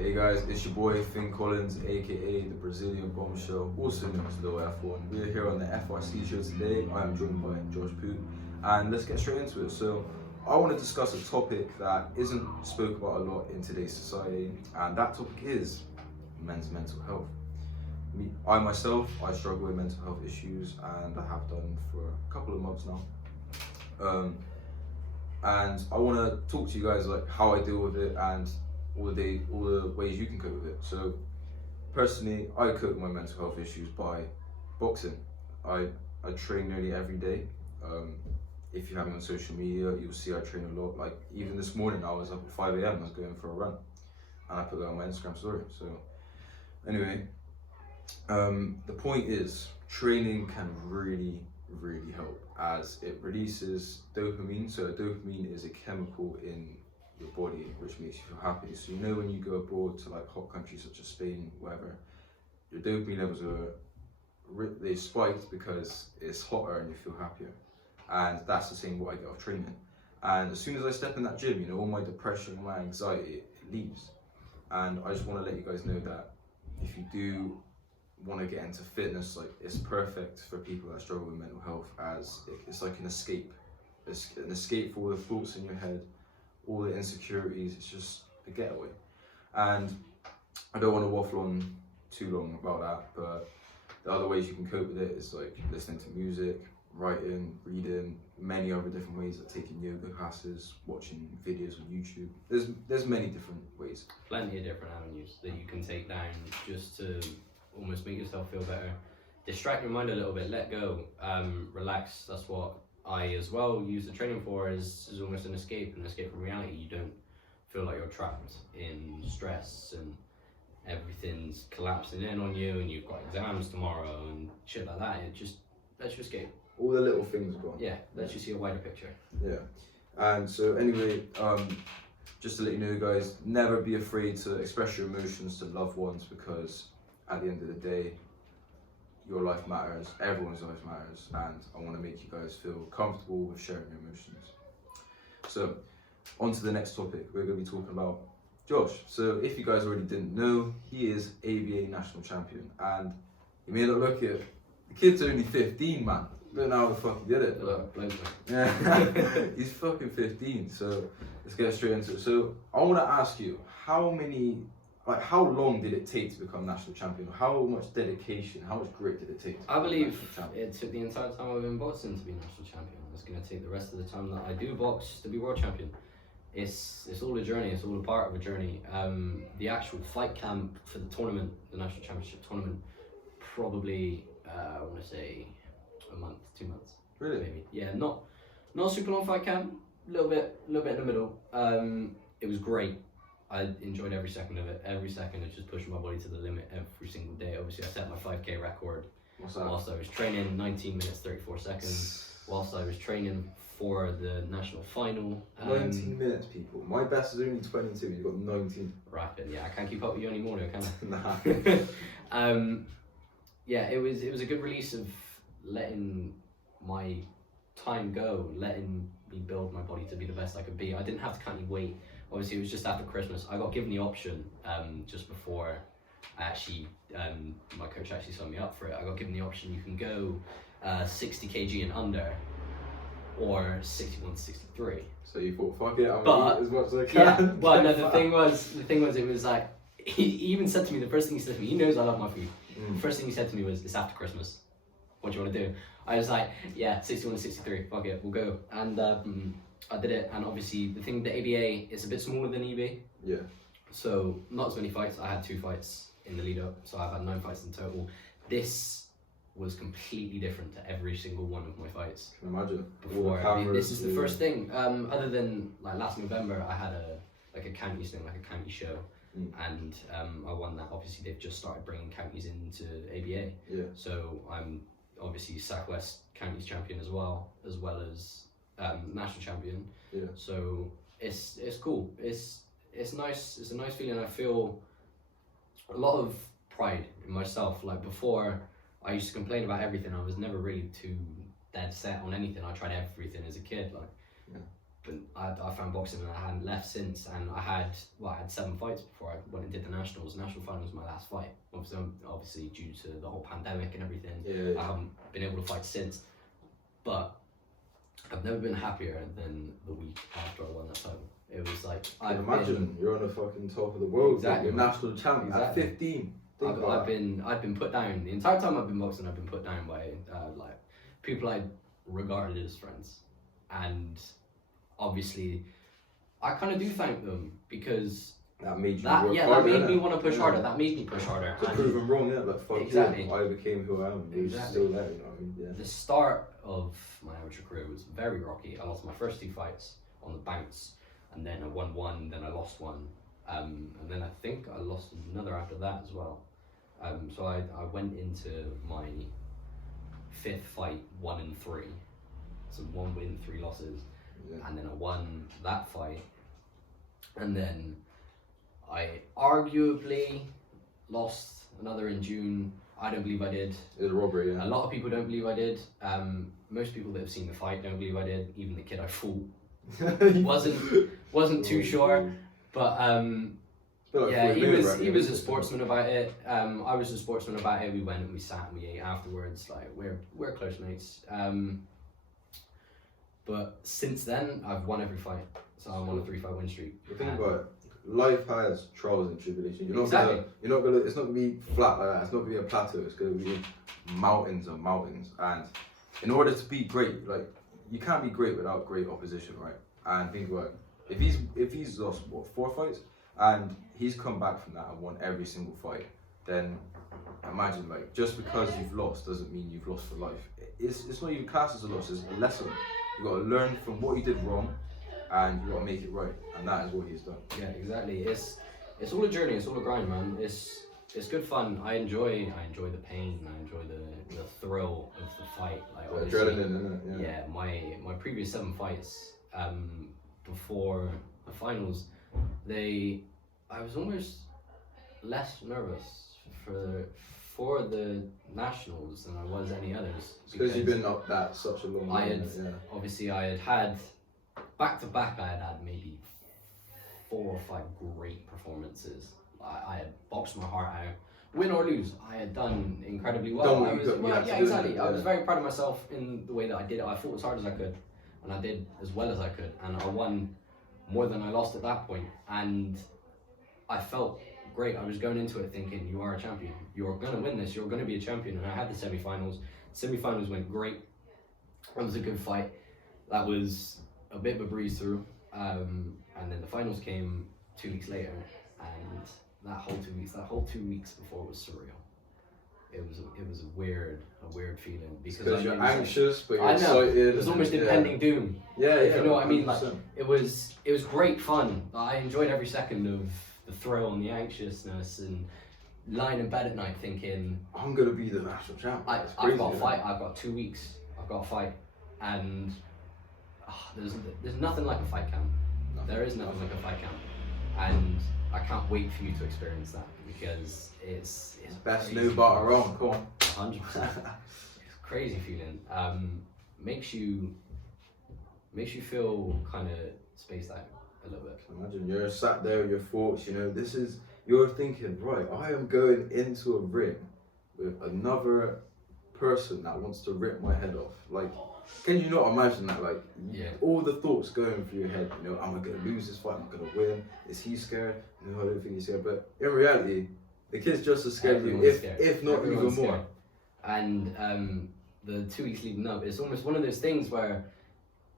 Hey guys, it's your boy Finn Collins, aka the Brazilian Bombshell, also known as Lil F1. We're here on the FRC show today. I am joined by Josh Pook, and let's get straight into it. So, I want to discuss a topic that isn't spoke about a lot in today's society, and that topic is men's mental health. I myself, I struggle with mental health issues, and I have done for a couple of months now. And I want to talk to you guys like how I deal with it and all the ways you can cope with it. So personally, I cope with my mental health issues by boxing. I train nearly every day. If you have me on social media, you'll see I train a lot. Like even this morning, I was up at 5 a.m. I was going for a run, and I put that on my Instagram story. So anyway, the point is training can really help as it releases dopamine. So dopamine is a chemical in your body which makes you feel happy. So you know when you go abroad to like hot countries such as Spain, wherever, your dopamine levels they spiked because it's hotter and you feel happier. And that's the same what I get off training. And as soon as I step in that gym, you know, all my depression, all my anxiety, it leaves. And I just want to let you guys know that if you do want to get into fitness, like it's perfect for people that struggle with mental health, as it's like an escape. It's an escape for all the thoughts in your head, all the insecurities. It's just a getaway. And I don't want to waffle on too long about that, but the other ways you can cope with it is like listening to music, writing, reading, many other different ways, like taking yoga classes, watching videos on YouTube. There's many different ways. Plenty of different avenues that you can take down just to almost make yourself feel better. Distract your mind a little bit, let go, relax. That's what I as well use the training for, is almost an escape from reality. You don't feel like you're trapped in stress and everything's collapsing in on you and you've got exams tomorrow and shit like that. It just lets you escape. All the little things gone. Yeah, lets you see a wider picture. Yeah. And so anyway, just to let you know guys, never be afraid to express your emotions to loved ones, because at the end of the day, your life matters, everyone's life matters, and I want to make you guys feel comfortable with sharing your emotions. So, on to the next topic. We're going to be talking about Josh. So, if you guys already didn't know, he is ABA national champion, and you may not look it, the kid's only 15, man. Don't know how the fuck he did it. Yeah, he's fucking 15. So, let's get straight into it. So, I want to ask you, how long did it take to become national champion? How much dedication, how much grit did it take to become I believe national champion? it took the entire time I've been boxing to be national champion. It's going to take the rest of the time that I do box to be world champion. It's all a journey, it's all a part of a journey. The actual fight camp for the tournament, the national championship tournament, probably, I want to say a month, 2 months. Really? Maybe. Yeah, not super long fight camp, a little bit in the middle. It was great. I enjoyed every second of it. Every second of just pushing my body to the limit every single day. Obviously, I set my 5K record whilst I was training, 19 minutes 34 seconds. Whilst I was training for the national final. 19 minutes, people. My best is only 22. You've got 19. Rapid, yeah. I can't keep up with you anymore, can I? Nah. Yeah, it was a good release of letting my time go, letting me build my body to be the best I could be. I didn't have to cut any weight. Obviously, it was just after Christmas. I got given the option just before my coach actually signed me up for it. I got given the option, you can go 60 kg and under, or 61 to 63. So you thought, fuck it, I'm gonna eat as much as I can. Yeah, well, no, the thing was, it was like, he even said to me, the first thing he said to me, he knows I love my food. The first thing he said to me was, it's after Christmas. What do you want to do? I was like, yeah, 61 to 63, fuck it, we'll go. And I did it, and obviously the thing, the ABA is a bit smaller than EB. Yeah. So not as many fights. I had 2 fights in the lead up, so I've had 9 fights in total. This was completely different to every single one of my fights. I can imagine. Before, this is the first thing. Other than like last November, I had a counties thing, like a county show, and I won that. Obviously, they've just started bringing counties into ABA. Yeah. So I'm obviously Southwest Counties champion as well as national champion. Yeah. So it's cool. It's nice. It's a nice feeling. I feel a lot of pride in myself. Like before, I used to complain about everything. I was never really too dead set on anything. I tried everything as a kid. Like but I found boxing and I hadn't left since, and I had 7 fights before I went and did the nationals. National final was my last fight. Obviously due to the whole pandemic and everything, I haven't been able to fight since. But I've never been happier than the week after I won that title. It was like imagine you're on the fucking top of the world. Exactly. You're national champion at 15. I've been put down the entire time I've been boxing. I've been put down by like people I regarded as friends, and obviously I kind of do thank them because that made you that work that harder, made me want to push harder. That made me push harder. To prove them wrong, yeah. Like fuck Exactly. you, I became who I am. You're still there, you know what I mean? Yeah. The start of my amateur career was very rocky. I lost my first 2 fights on the bounce, and then I won one, then I lost one, and then I think I lost another after that as well. So I went into my 5th fight 1-3, so 1 win, 3 losses, and then I won that fight, and then I arguably lost another in June. I don't believe I did. It was a robbery, yeah. A lot of people don't believe I did. Most people that have seen the fight don't believe I did. Even the kid I fought wasn't too sure. But yeah, he was a sportsman about it. I was a sportsman about it. We went and we sat and we ate afterwards. Like we're close mates. But since then, I've won every fight. So I'm on a 3-fight win streak. The thing about it, life has trials and tribulations. You're not gonna. It's not gonna be flat like that. It's not gonna be a plateau. It's gonna be mountains and mountains. And in order to be great, like you can't be great without great opposition, right? And think about it. If he's lost 4 fights and he's come back from that and won every single fight, then imagine like just because you've lost doesn't mean you've lost for life. It's not even classed as a loss. It's a lesson. You got to learn from what you did wrong, and you got to make it right. And that is what he's done. Yeah, exactly. It's all a journey. It's all a grind, man. It's good fun. I enjoy the pain. I enjoy the thrill of the fight. Like adrenaline, isn't it? Yeah. My previous 7 fights, before the finals, I was almost less nervous for the nationals than I was any others. Because you've been up that such a long time. Obviously I had back to back. I had maybe 4 or 5 great performances. I had boxed my heart out, win or lose. I had done incredibly well. Exactly. I was very proud of myself in the way that I did it. I fought as hard as I could, and I did as well as I could, and I won more than I lost at that point. And I felt great. I was going into it thinking, you are a champion. You're going to win this. You're going to be a champion. And I had the semi-finals. Semi-finals went great. It was a good fight. That was a bit of a breeze through. And then the finals came 2 weeks later, and that whole 2 weeks before was surreal. It was a weird feeling because you're anxious, but you're excited. It was almost impending doom. Yeah, if you know what I mean. 100%. Like it was great fun. I enjoyed every second of the thrill and the anxiousness, and lying in bed at night thinking, I'm gonna be the national champ. I've got a fight. I've got 2 weeks. I've got a fight, and there's nothing like a fight camp. There is nothing like a fight camp, and I can't wait for you to experience that because it's best new butter on. Come on. 100%. It's a crazy feeling. Makes you feel kind of spaced out a little bit. Imagine you're sat there with your thoughts. You know, you're thinking, right, I am going into a ring with another person that wants to rip my head off. Like, can you not imagine that? Like, all the thoughts going through your head. You know, am I going to lose this fight? Am I going to win? Is he scared? No, I don't think he's scared. But in reality, the kid's just as scared as you, if not even more. And the 2 weeks leading up, it's almost one of those things where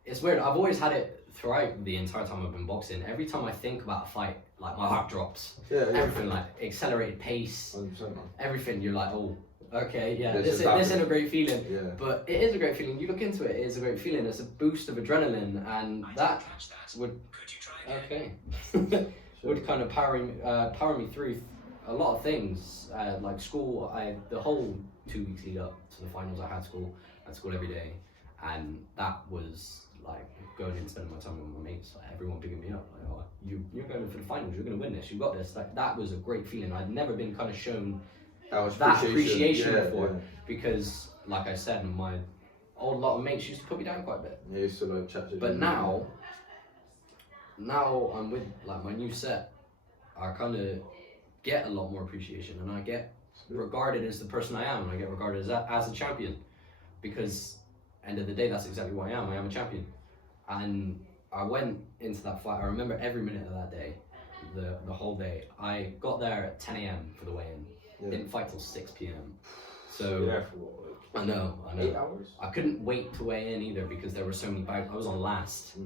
it's weird. I've always had it throughout the entire time I've been boxing. Every time I think about a fight, like my heart drops. Everything, like accelerated pace. 100%. Everything, you're like, oh, okay, yeah, this isn't a great feeling. Yeah. But it is a great feeling. You look into it, it is a great feeling. It's a boost of adrenaline, and that would would kind of power me through a lot of things. Like school, the whole 2 weeks lead up to the finals, I had school every day, and that was like going in and spending my time with my mates, like everyone picking me up, like, oh, you're going for the finals, you're going to win this, you got this. Like that was a great feeling. I'd never been kind of shown that appreciation before, because like I said, my old lot of mates used to put me down quite a bit. Yeah, used to like chat to But now now I'm with like my new set, I kind of get a lot more appreciation, and I get regarded as the person I am, and I get regarded as a champion, because end of the day, that's exactly what I am. I am a champion, and I went into that fight. I remember every minute of that day, the whole day. I got there at 10 a.m. for the weigh-in. Yeah. Didn't fight till 6 p.m. So Yeah, for what, like, I know. 8 hours? I couldn't wait to weigh in either because there were so many bouts. I was on last,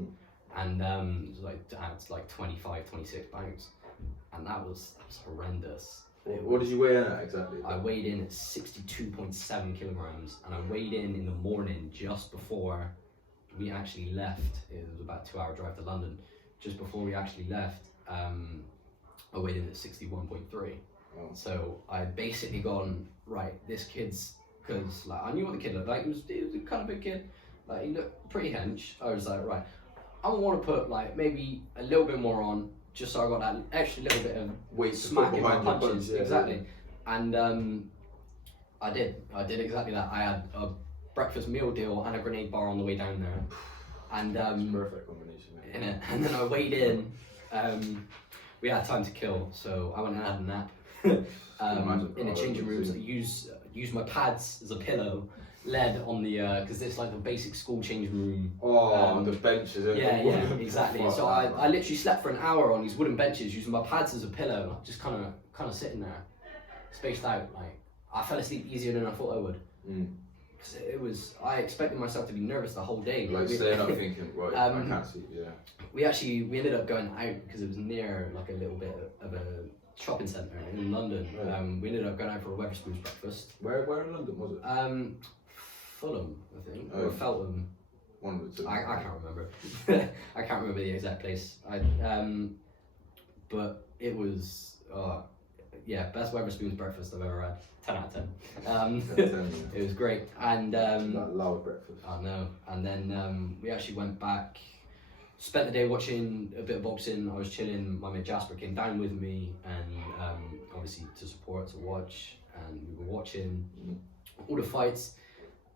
and it was like 25, 26 bouts, and that was horrendous. What did you weigh in at exactly? I weighed in at 62.7 kilograms, and I weighed in the morning just before we actually left. It was about a 2-hour drive to London. Just before we actually left, I weighed in at 61.3. Oh. So I basically gone, right, this kid's, because like I knew what the kid looked like. He was a kind of big kid. Like he looked pretty hench. I was like, right, I want to put like maybe a little bit more on, just so I got that extra little bit of weight smack in my behind punches. yeah, exactly. And I did exactly that. I had a breakfast meal deal and a grenade bar on the way down there. And perfect combination. in it. And then I weighed in. We had time to kill, so I went and had a nap. In the changing rooms, I used my pads as a pillow, led on the because it's like the basic school changing room. Oh, the benches. Yeah, exactly. So I literally slept for an hour on these wooden benches using my pads as a pillow, just kind of sitting there, spaced out. Like I fell asleep easier than I thought I would. Cause it was, I expected myself to be nervous the whole day. Like staying up thinking, right, I can't sleep. Yeah. We ended up going out because it was near like a little bit of a shopping centre in London. Right. We ended up going out for a Wetherspoons breakfast. Where in London was it? Fulham, I think, or Feltham. One of the two. I can't remember. I can't remember the exact place. But it was best Wetherspoons breakfast I've ever had. 10 out of 10. It was great, and that loud breakfast. I know. And then we actually went back. Spent the day watching a bit of boxing. I was chilling. My mate Jasper came down with me, and obviously to support, to watch, and we were watching all the fights.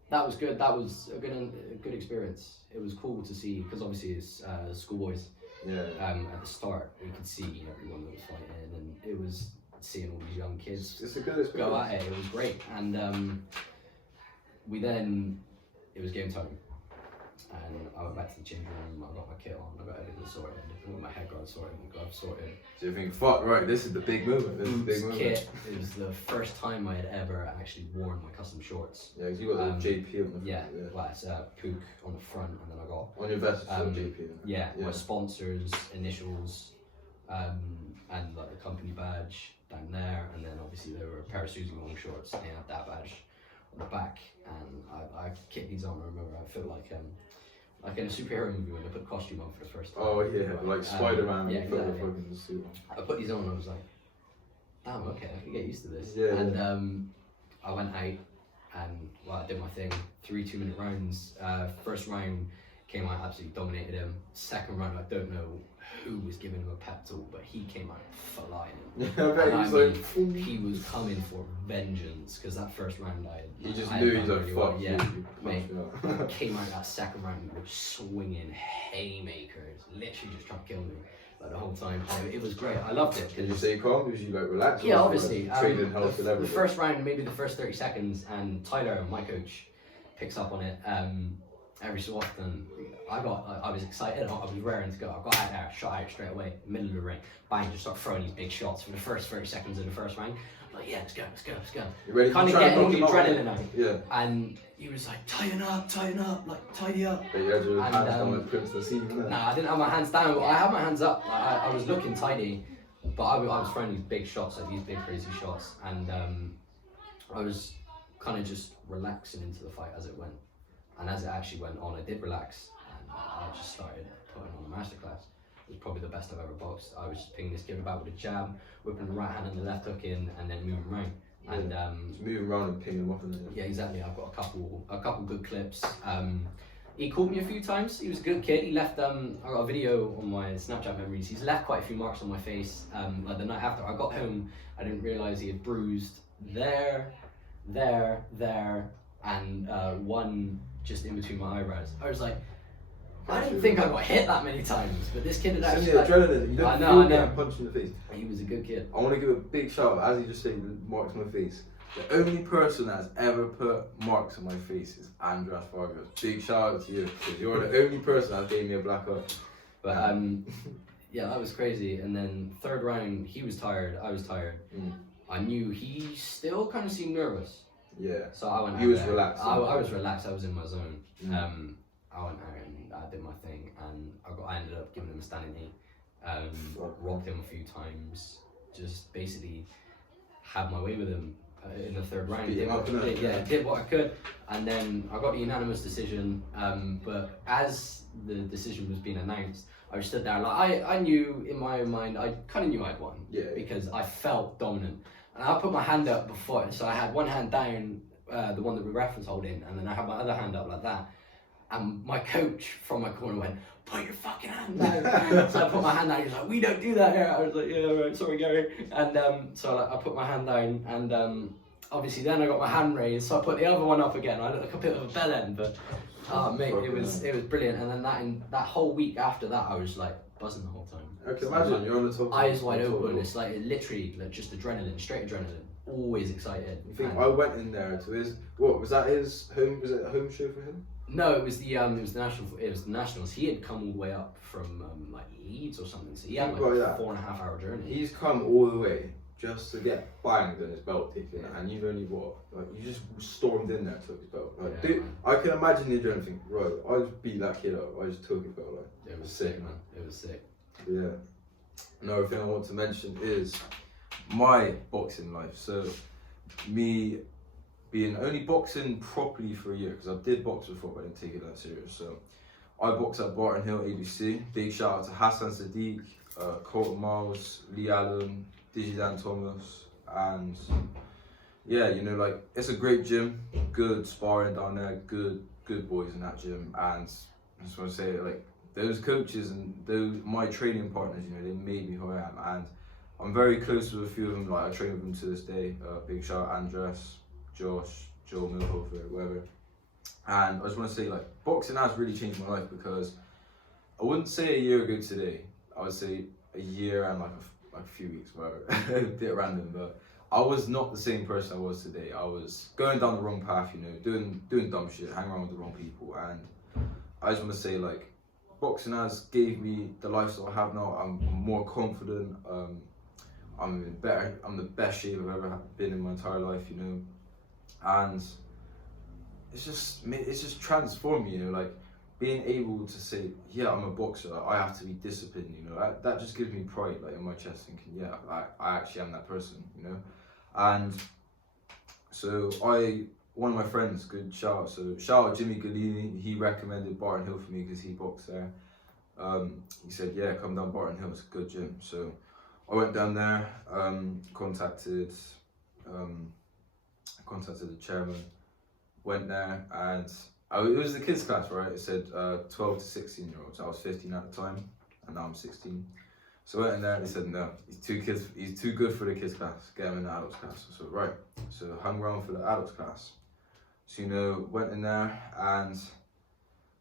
That was good. That was a good experience. It was cool to see because obviously it's schoolboys. Yeah. At the start, we could see everyone that was fighting, and it was seeing all these young kids It's a good experience. go at it. It was great, and it was game time. And I went back to the changing room, I got my kit on, I got everything sorted, I got my head guard sorted, my gloves sorted. So you think, fuck, right, this is the big movement, Kit is the first time I had ever actually worn my custom shorts. Yeah, because you got the JP on the front. Yeah, well, it's Pook on the front, and then I got... On your vest, it's JP. Yeah, my sponsors, initials, and like the company badge down there, and then obviously there were a pair of Susie long shorts, and they had that badge on the back, and I kit these on. I remember I feel like in a superhero movie when they put costume on for the first time. Oh yeah, like Spider-Man. Yeah, Put the exactly. fucking suit on. I put these on and I was like, damn, okay, I can get used to this. Yeah. And I went out and I did my thing. 3 2-minute rounds. First round came out, absolutely dominated him. Second round, I don't know who was giving him a pep talk, but he came out flying. Yeah, I bet He was coming for vengeance because that first round he just knew he's like, fuck yeah, you. mate. Came out that second round swinging haymakers, literally just trying to kill me like the whole time. It was great. I loved it. Did you stay calm? Did you like relax? Yeah, obviously. Training health and everything. The first round, maybe the first 30 seconds, and Tyler, my coach, picks up on it. Every so often, I was excited. I was raring to go. I got out there, shot out straight away, middle of the ring, bang, just start throwing these big shots for the first 30 seconds of the first round. I'm like, yeah, let's go. You ready? Kind of getting the adrenaline out. Yeah. And he was like, tighten up, like tidy up. But you had your hands down like Prince the Sea. Nah, I didn't have my hands down, but I had my hands up. I was looking tidy, but I was throwing these big shots, like these big crazy shots, and I was kind of just relaxing into the fight as it went. And as it actually went on, I did relax, and I just started putting on a masterclass. It was probably the best I've ever boxed. I was just pinging this kid about with a jab, whipping the right hand and the left hook in, and then moving around. Yeah. And just moving around and pinging him off. Yeah, exactly. I've got a couple good clips. He called me a few times. He was a good kid. He left. I got a video on my Snapchat memories. He's left quite a few marks on my face. Like the night after I got home, I didn't realise he had bruised there, and one just in between my eyebrows. I was like, I don't think I got hit that many times, but this kid had It's actually. the adrenaline. You don't I know, feel I know. getting punched in the face. He was a good kid. I want to give a big shout out, as you just said, marks on my face. The only person that's ever put marks on my face is Andras Vargas. Big shout out to you, because you're the only person that gave me a black eye. But yeah, that was crazy. And then third round, he was tired. I was tired. I knew he still kind of seemed nervous. Yeah. So I went out. He was there. relaxed. I was relaxed. I was in my zone. I went out and I did my thing, and I ended up giving him a standing heat. Rocked him a few times. Just basically had my way with him in the third round. Did what I could, and then I got a unanimous decision. But as the decision was being announced, I was stood there like I knew in my own mind, I kind of knew I'd won. Yeah. Because I felt dominant, and I put my hand up before, so I had one hand down, the one that the ref was holding, and then I had my other hand up like that. And my coach from my corner went, "Put your fucking hand down." So I put my hand down. He was like, "We don't do that here." I was like, "Yeah, right, sorry, Gary." And so I put my hand down, and obviously then I got my hand raised, so I put the other one up again. I looked like a bit of a bellend, but mate, it was brilliant. And then that whole week after that, I was like buzzing the whole time. I can imagine you're on the top. Eyes wide open. It's like literally like just adrenaline, straight adrenaline. Always excited. I think I went in there to his. What was that? His home? Was it a home show for him? No, it was the Nationals. He had come all the way up from like Leeds or something. So he had like a 4.5 hour journey. He's come all the way just to get banged and his belt taken, and you've only you just stormed in there and took his belt. Like, dude, I can imagine the adrenaline. Think, right, I just beat that kid up. I just took his belt. Like, it was sick, man. It was sick. Yeah. Another thing I want to mention is my boxing life. So, me being only boxing properly for a year, because I did box before but I didn't take it that serious. So I boxed at Barton Hill ABC. Big shout out to Hassan Sadiq, Colton Miles, Lee Allen, Dijidan Thomas, and yeah, you know, like it's a great gym, good sparring down there, good boys in that gym. And I just want to say, like, those coaches and my training partners, you know, they made me who I am, and I'm very close with a few of them. Like I train with them to this day. Big shout out Andres, Josh, Joe Milhofer, whoever. And I just want to say, like, boxing has really changed my life, because I wouldn't say a year ago today. I would say a year and like a few weeks, whatever. A bit random, but I was not the same person I was today. I was going down the wrong path, you know, doing dumb shit, hanging around with the wrong people. And I just want to say, like, boxing has gave me the lifestyle I have now. I'm more confident. I'm the best shape I've ever been in my entire life, you know. And it's just transformed me, you know, like being able to say, yeah, I'm a boxer, like, I have to be disciplined, you know, that just gives me pride, like, in my chest, thinking, yeah, I actually am that person, you know. And so one of my friends, good shout out Jimmy Galini, he recommended Barton Hill for me because he boxed there. He said, yeah, come down Barton Hill, it's a good gym. So I went down there, contacted the chairman, went there, and it was the kids class, right? It said 12 to 16 year olds. I was 15 at the time, and now I'm 16. So I went in there and they said, no, he's too good for the kids class, get him in the adults class. So right, so hung around for the adults class. So, you know, went in there, and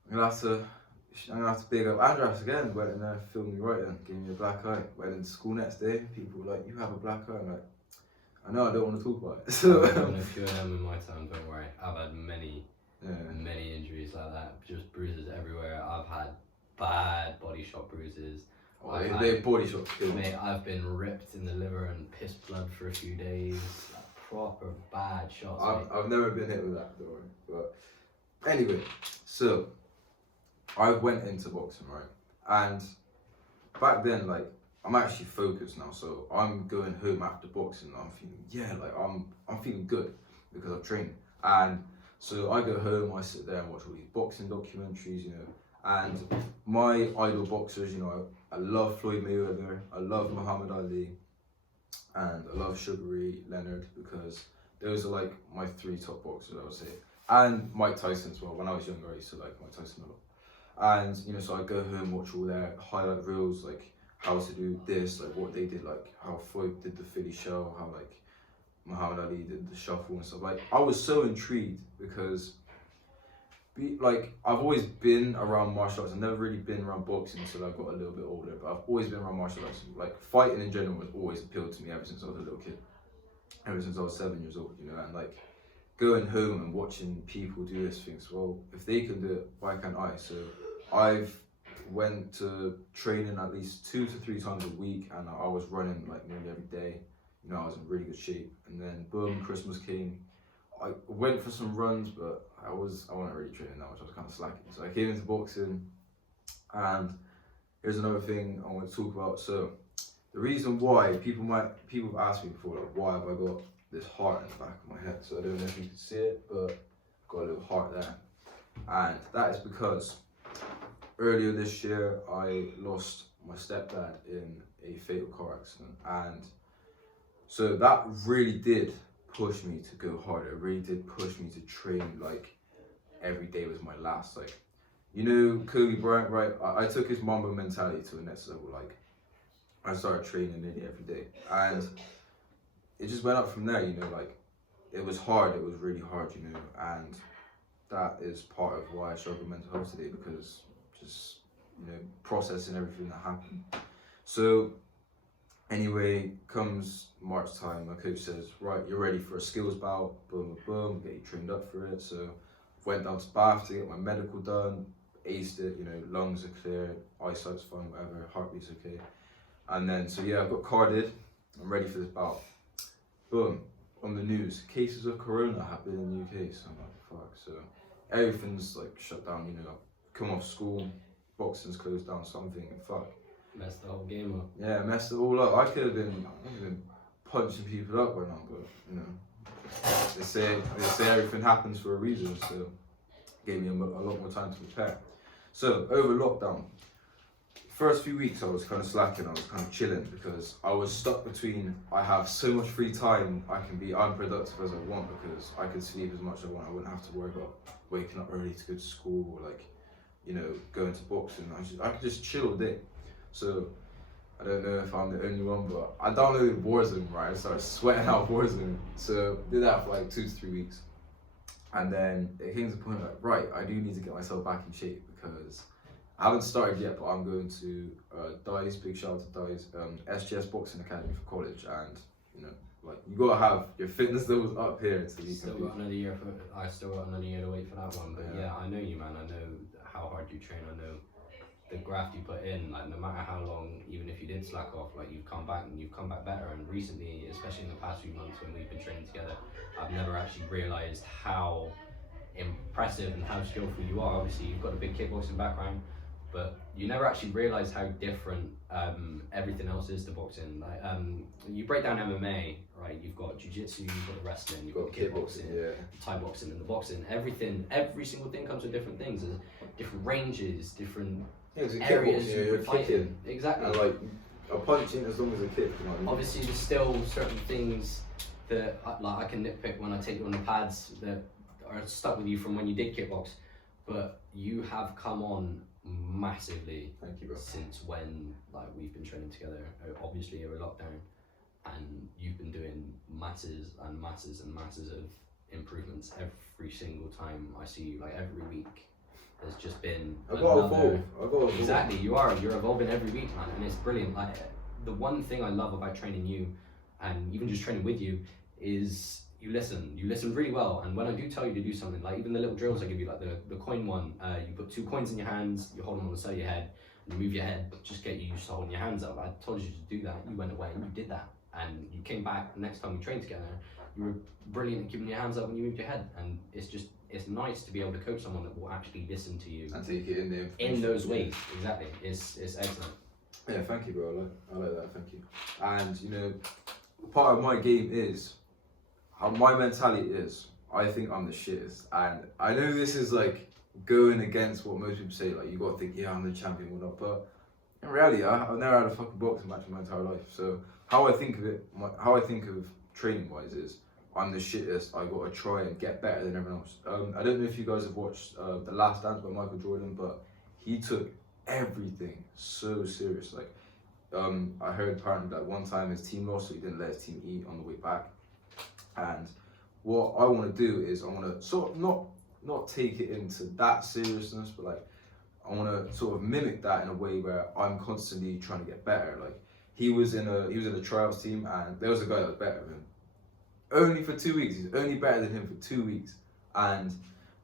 I'm gonna have to big up Andras again. Went in there, filmed me right in, gave me a black eye. Went into school next day, people were like, you have a black eye? I'm like, I know, I don't want to talk about it. So I've done a few of them in my time, don't worry. I've had many injuries like that, just bruises everywhere. I've had bad body shot bruises. They body shots. Mate, I've been ripped in the liver and pissed blood for a few days. Proper bad shots. I've never been hit with that, don't worry. But anyway, so I went into boxing, right? And back then, like, I'm actually focused now, so I'm going home after boxing. I'm feeling, yeah, like I'm feeling good because I've trained. And so I go home, I sit there and watch all these boxing documentaries, you know. And my idol boxers, you know, I love Floyd Mayweather, I love Muhammad Ali, and I love Sugar Ray Leonard, because those are like my 3 top boxers, I would say. And Mike Tyson as well. When I was younger, I used to like Mike Tyson a lot. And, you know, so I go home, watch all their highlight reels, like how to do this, like what they did, like how Floyd did the Philly show, how like Muhammad Ali did the shuffle and stuff. Like, I was so intrigued because I've always been around martial arts. I've never really been around boxing until I got a little bit older. But I've always been around martial arts. Like fighting in general has always appealed to me ever since I was a little kid. Ever since I was 7 years old, and like going home and watching people do this things. Well, if they can do it, why can't I? So I've went to training at least 2 to 3 times a week, and I was running like nearly every day. I was in really good shape. And then boom, Christmas came. I went for some runs, but I wasn't really training that much. I was kind of slacking. So I came into boxing, and here's another thing I want to talk about. So the reason why people have asked me before, like, why have I got this heart in the back of my head? So I don't know if you can see it, but I've got a little heart there, and that is because earlier this year I lost my stepdad in a fatal car accident, and so that really did push me to go harder. It really did push me to train like every day was my last. Like, Kobe Bryant, right? I took his Mamba mentality to the next level. Like, I started training nearly every day, and it just went up from there. Like, it was hard. It was really hard. And that is part of why I struggle with mental health today, because just processing everything that happened. So anyway, comes March time, my coach says, right, you're ready for a skills bout, boom, boom, boom, get you trained up for it. So went down to Bath to get my medical done, aced it, lungs are clear, eyesight's fine, whatever, heartbeat's okay. And then, so yeah, I've got carded, I'm ready for this bout. Boom, on the news, cases of corona happen in the UK. So I'm like, fuck. So everything's like shut down, come off school, boxing's closed down, something, and fuck. Messed the whole game up. Yeah, messed it all up. I could have been punching people up right now, but they say everything happens for a reason, so gave me a lot more time to prepare. So over lockdown, first few weeks I was kind of slacking, I was kind of chilling, because I was stuck between, I have so much free time, I can be unproductive as I want, because I could sleep as much as I want. I wouldn't have to worry about waking up early to go to school, or like, going to boxing. I could just chill all day. So I don't know if I'm the only one, but I downloaded Warzone, right? I started sweating out Warzone. So did that for like 2 to 3 weeks. And then it came to the point like, right, I do need to get myself back in shape, because I haven't started yet, but I'm going to Dice, big shout out to Dice, SGS Boxing Academy for college. And like, you gotta have your fitness levels up here so you still can got another year I still got another year to wait for that one. But yeah, I know you, man. I know how hard you train. I know the graft you put in, like, no matter how long, even if you did slack off, like, you've come back better. And recently, especially in the past few months when we've been training together, I've never actually realized how impressive and how skillful you are. Obviously, you've got a big kickboxing background, but you never actually realize how different everything else is to boxing. Like, you break down MMA, right? You've got jiu-jitsu, you've got the wrestling, you've got the kickboxing, Thai boxing, and the boxing. Every single thing comes with different things. There's different ranges, different areas you're kicking. Exactly. And like, a punch in as long as a kick. Obviously, there's still certain things that I can nitpick when I take you on the pads that are stuck with you from when you did kickbox, but you have come on massively. Thank you, bro. Since when we've been training together, obviously over lockdown, and you've been doing masses and masses and masses of improvements every single time I see you. Like, every week there's just been I've got to evolve. Exactly, you're evolving every week, man, and it's brilliant. Like, the one thing I love about training you, and even just training with you, is you listen really well. And when I do tell you to do something, like even the little drills I give you, like the coin one, you put 2 coins in your hands, you hold them on the side of your head, and you move your head, just get you used to holding your hands up. I told you to do that, you went away and you did that, and you came back the next time we trained together, you were brilliant at keeping your hands up when you moved your head. And it's nice to be able to coach someone that will actually listen to you and take it in there in those ways. Exactly, it's excellent. Yeah, thank you, bro. I like that. Thank you. And part of my game is how my mentality is. I think I'm the shittest, and I know this is like going against what most people say. Like, you got to think, yeah, I'm the champion or not. But in reality, I've never had a fucking boxing match in my entire life. So how I think of it, how I think of training wise is, I'm the shittest. I got to try and get better than everyone else. I don't know if you guys have watched The Last Dance by Michael Jordan, but he took everything so serious. Like, I heard apparently that one time his team lost, so he didn't let his team eat on the way back. And what I want to do is, I want to sort of not not take it into that seriousness, but like I want to sort of mimic that in a way where I'm constantly trying to get better. Like he was in a trials team, and there was a guy that was better than him. Only for 2 weeks. He's only better than him for 2 weeks, and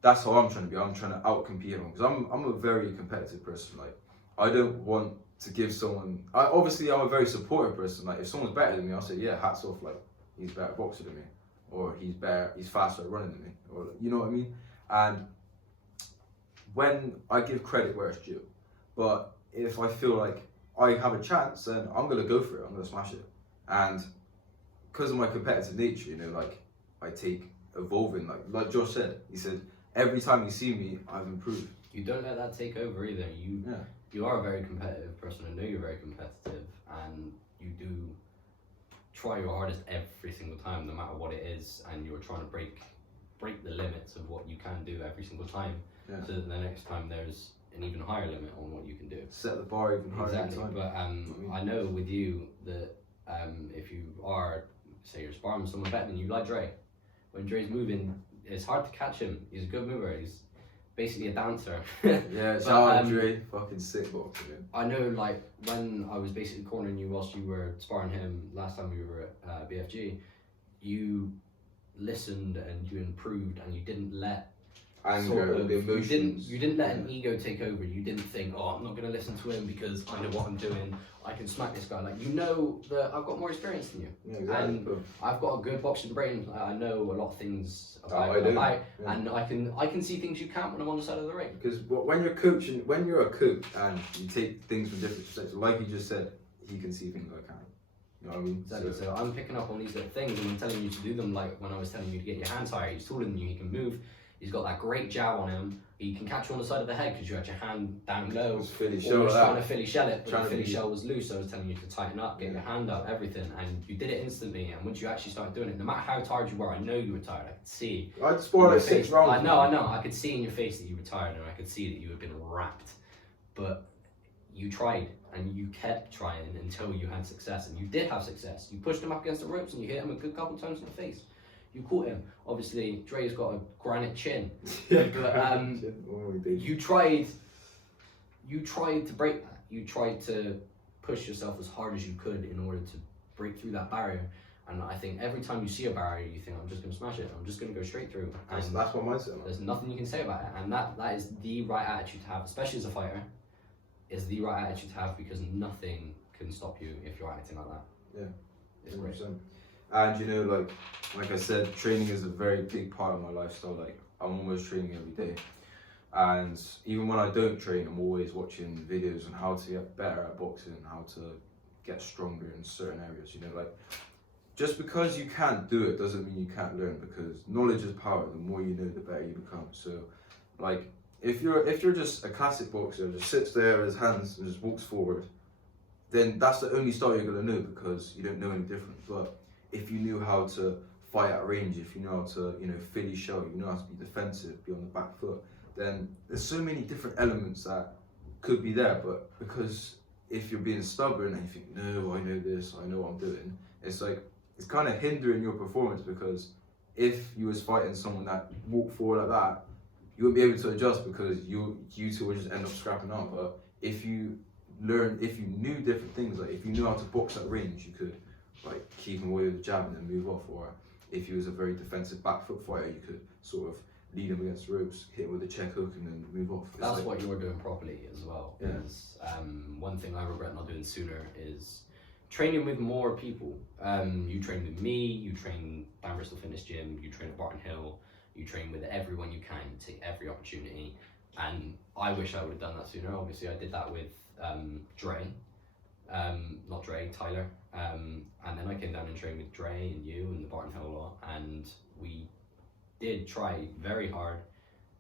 that's how I'm trying to be. I'm trying to outcompete him because I'm a very competitive person. Like I don't want to give someone. Obviously I'm a very supportive person. Like if someone's better than me, I'll say yeah, hats off. Like he's a better boxer than me, or he's faster at running than me, or you know what I mean. And when I give credit where it's due, but if I feel like I have a chance, then I'm gonna go for it. I'm gonna smash it, and because of my competitive nature, you know, like I take evolving. Like Josh said, he said every time you see me, I've improved. You don't let that take over either. You are a very competitive person. I know you're very competitive, and you do try your hardest every single time, no matter what it is, and you're trying to break the limits of what you can do every single time. Yeah. So that the next time there's an even higher limit on what you can do. Set the bar even higher. Exactly. But I know with you that if you are, say you're sparring with someone better than you, like Dre, when Dre's moving, it's hard to catch him. He's a good mover. He's basically a dancer. Yeah, shout out Dre, fucking sick boxer, man. I know, like, when I was basically cornering you whilst you were sparring him last time we were at BFG, you listened and you improved and you didn't let anger, the emotions. You didn't let an ego take over. You didn't think, oh, I'm not going to listen to him because I know what I'm doing. I can smack this guy. Like, you know that I've got more experience than you. Yeah, exactly. And I've got a good boxing brain. I know a lot of things about yeah. and I can see things you can't when I'm on the side of the ring. Because when you're coaching, when you're a coach and you take things from different perspectives, like you just said, he can see things I can't. You know what I mean? Exactly. So I'm picking up on these little things and I'm telling you to do them. Like when I was telling you to get your hands higher, he's taller than you, he can move. He's got that great jab on him. He can catch you on the side of the head because you had your hand down low. Philly trying to Philly shell it, but the Philly shell was loose. So I was telling you to tighten up, get your hand up, everything, and you did it instantly. And once you actually started doing it, no matter how tired you were, I know you were tired. I could see. I scored like 6 rounds. I know. I could see in your face that you were tired, and I could see that you had been wrapped. But you tried, and you kept trying until you had success, and you did have success. You pushed him up against the ropes, and you hit him a good couple times in the face. You caught him. Obviously, Dre's got a granite chin. Yeah, but you tried to break that. You tried to push yourself as hard as you could in order to break through that barrier. And I think every time you see a barrier, you think, I'm just going to smash it. I'm just going to go straight through. And that's my mindset. There's nothing you can say about it. And that is the right attitude to have, especially as a fighter, is the right attitude to have because nothing can stop you if you're acting like that. Yeah. It's great. And you know, like I said, training is a very big part of my lifestyle. Like I'm almost training every day, and even when I don't train, I'm always watching videos on how to get better at boxing, how to get stronger in certain areas. You know, like just because you can't do it doesn't mean you can't learn. Because knowledge is power. The more you know, the better you become. So, like if you're just a classic boxer, just sits there with his hands and just walks forward, then that's the only style you're gonna know because you don't know any different. But if you knew how to fight at range, if you know how to, you know, Philly shell, you know how to be defensive, be on the back foot, then there's so many different elements that could be there. But because if you're being stubborn and you think, no, I know this, I know what I'm doing, it's like, it's kind of hindering your performance because if you was fighting someone that walked forward like that, you wouldn't be able to adjust because you two would just end up scrapping out. But if you knew different things, like if you knew how to box at range, you could like keep him away with the jab and then move off. Or if he was a very defensive back foot fighter, you could sort of lead him against the ropes, hit him with a check hook and then move off. It's That's like, what you're doing properly as well. Yeah. One thing I regret not doing sooner is training with more people. You train with me, you train down Bristol Fitness Gym, you train at Barton Hill, you train with everyone you can, you take every opportunity. And I wish I would have done that sooner. Obviously I did that with Tyler. And then I came down and trained with Dre and you and the Barton Hill lot, and we did try very hard,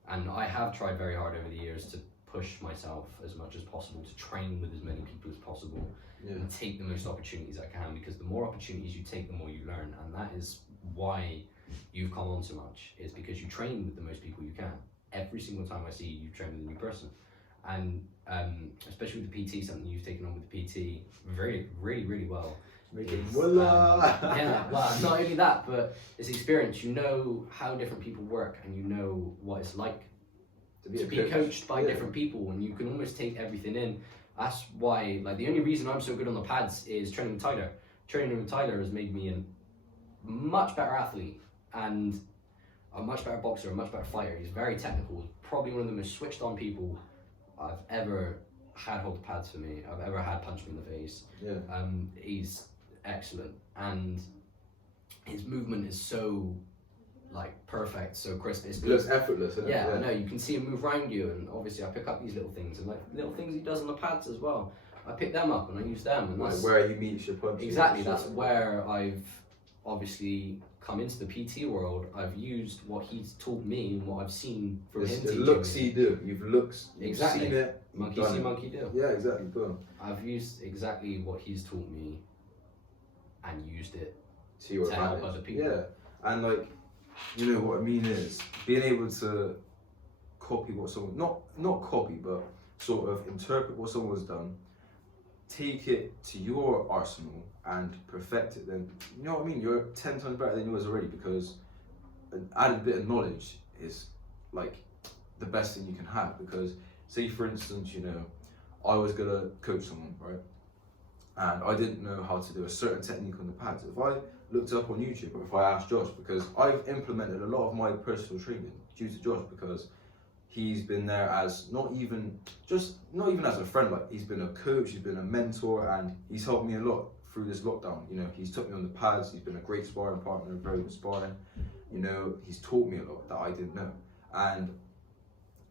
and I have tried very hard over the years to push myself as much as possible, to train with as many people as possible, and take the most opportunities I can, because the more opportunities you take, the more you learn, and that is why you've come on so much, is because you train with the most people you can. Every single time I see you, train with a new person. And especially with the PT, something you've taken on with the PT really, really, really well. Making is, mullah. yeah, well, not only that, but it's experience. You know how different people work, and you know what it's like to be coached by different people, and you can almost take everything in. That's why, like, the only reason I'm so good on the pads is training with Tyler. Training with Tyler has made me a much better athlete and a much better boxer, a much better fighter. He's very technical. He's probably one of the most switched on people I've ever had hold the pads for me. I've ever had punch me in the face. Yeah. He's excellent, and his movement is so like perfect, so crisp. It looks effortless, isn't it? Yeah, I know. You can see him move around you, and obviously I pick up these little things, and like little things he does on the pads as well. I pick them up and I use them, and that's where he meets your punch. exactly. That's where I've obviously come into the PT world. I've used what he's taught me and what I've seen from him. The looks he do. You've exactly seen it. Monkey see, monkey do. Yeah, exactly. Boom. I've used exactly what he's taught me, and used it to your to help other people. Yeah, and like, you know what I mean is being able to copy what someone not copy, but sort of interpret what someone's done, take it to your arsenal and perfect it. Then you know what I mean. You're 10 times better than yours already, because an added bit of knowledge is like the best thing you can have. Because say for instance, you know, I was gonna coach someone, right? And I didn't know how to do a certain technique on the pads. If I looked up on YouTube, or if I asked Josh, because I've implemented a lot of my personal training due to Josh, because he's been there as not even as a friend, like he's been a coach, he's been a mentor, and he's helped me a lot through this lockdown. You know, he's took me on the pads, he's been a great sparring partner, very good sparring. You know, he's taught me a lot that I didn't know. And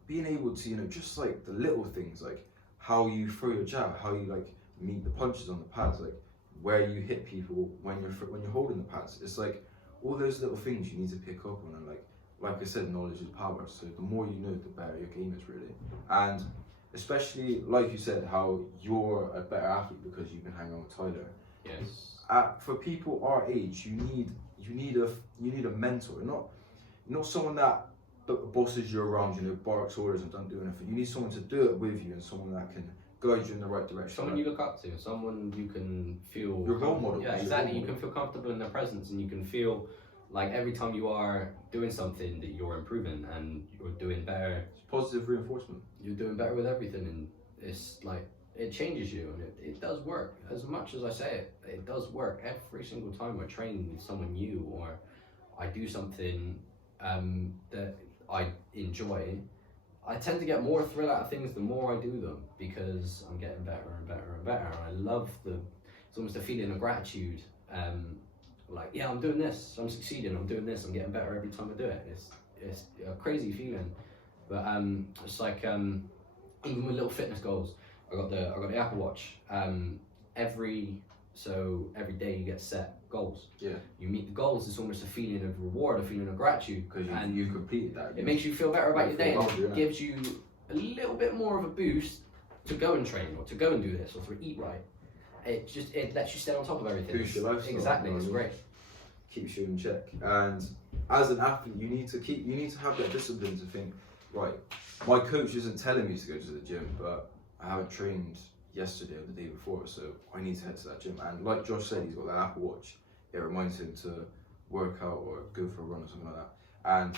being able to, you know, just like the little things, like how you throw your jab, how you like meet the punches on the pads, like where you hit people when you're holding the pads. It's like all those little things you need to pick up on, and like I said, knowledge is power. So the more you know, the better your game is, really. And especially like you said, how you're a better athlete because you've been hanging out with Tyler. Yes. For people our age, you need a mentor, not someone that bosses you around, you know, barks orders and don't do anything. You need someone to do it with you, and someone that can guide you in the right direction. Someone you look up to, someone you can feel your role model. Yeah, exactly. You can feel comfortable in their presence, and you can feel like every time you are doing something that you're improving and you're doing better. It's positive reinforcement. You're doing better with everything, and it's like it changes you, and it does work. As much as I say it does work. Every single time I train with someone new, or I do something that I enjoy, I tend to get more thrill out of things the more I do them, because I'm getting better and better and better. I love it's almost a feeling of gratitude. Like, yeah, I'm doing this, I'm succeeding, I'm doing this, I'm getting better every time I do it. It's a crazy feeling. But it's like even with little fitness goals, I got the Apple Watch. Every day you get set goals. Yeah. You meet the goals, it's almost a feeling of reward, a feeling of gratitude. Because you completed that. It makes you feel better about your day, and it gives you a little bit more of a boost to go and train, or to go and do this, or to eat right. It lets you stay on top of everything. Boost your lifestyle. Exactly, it's great. Keeps you in check. And as an athlete, you need to have that discipline to think, right, my coach isn't telling me to go to the gym, but I haven't trained yesterday or the day before, so I need to head to that gym. And like Josh said, he's got that Apple Watch. It reminds him to work out or go for a run or something like that. And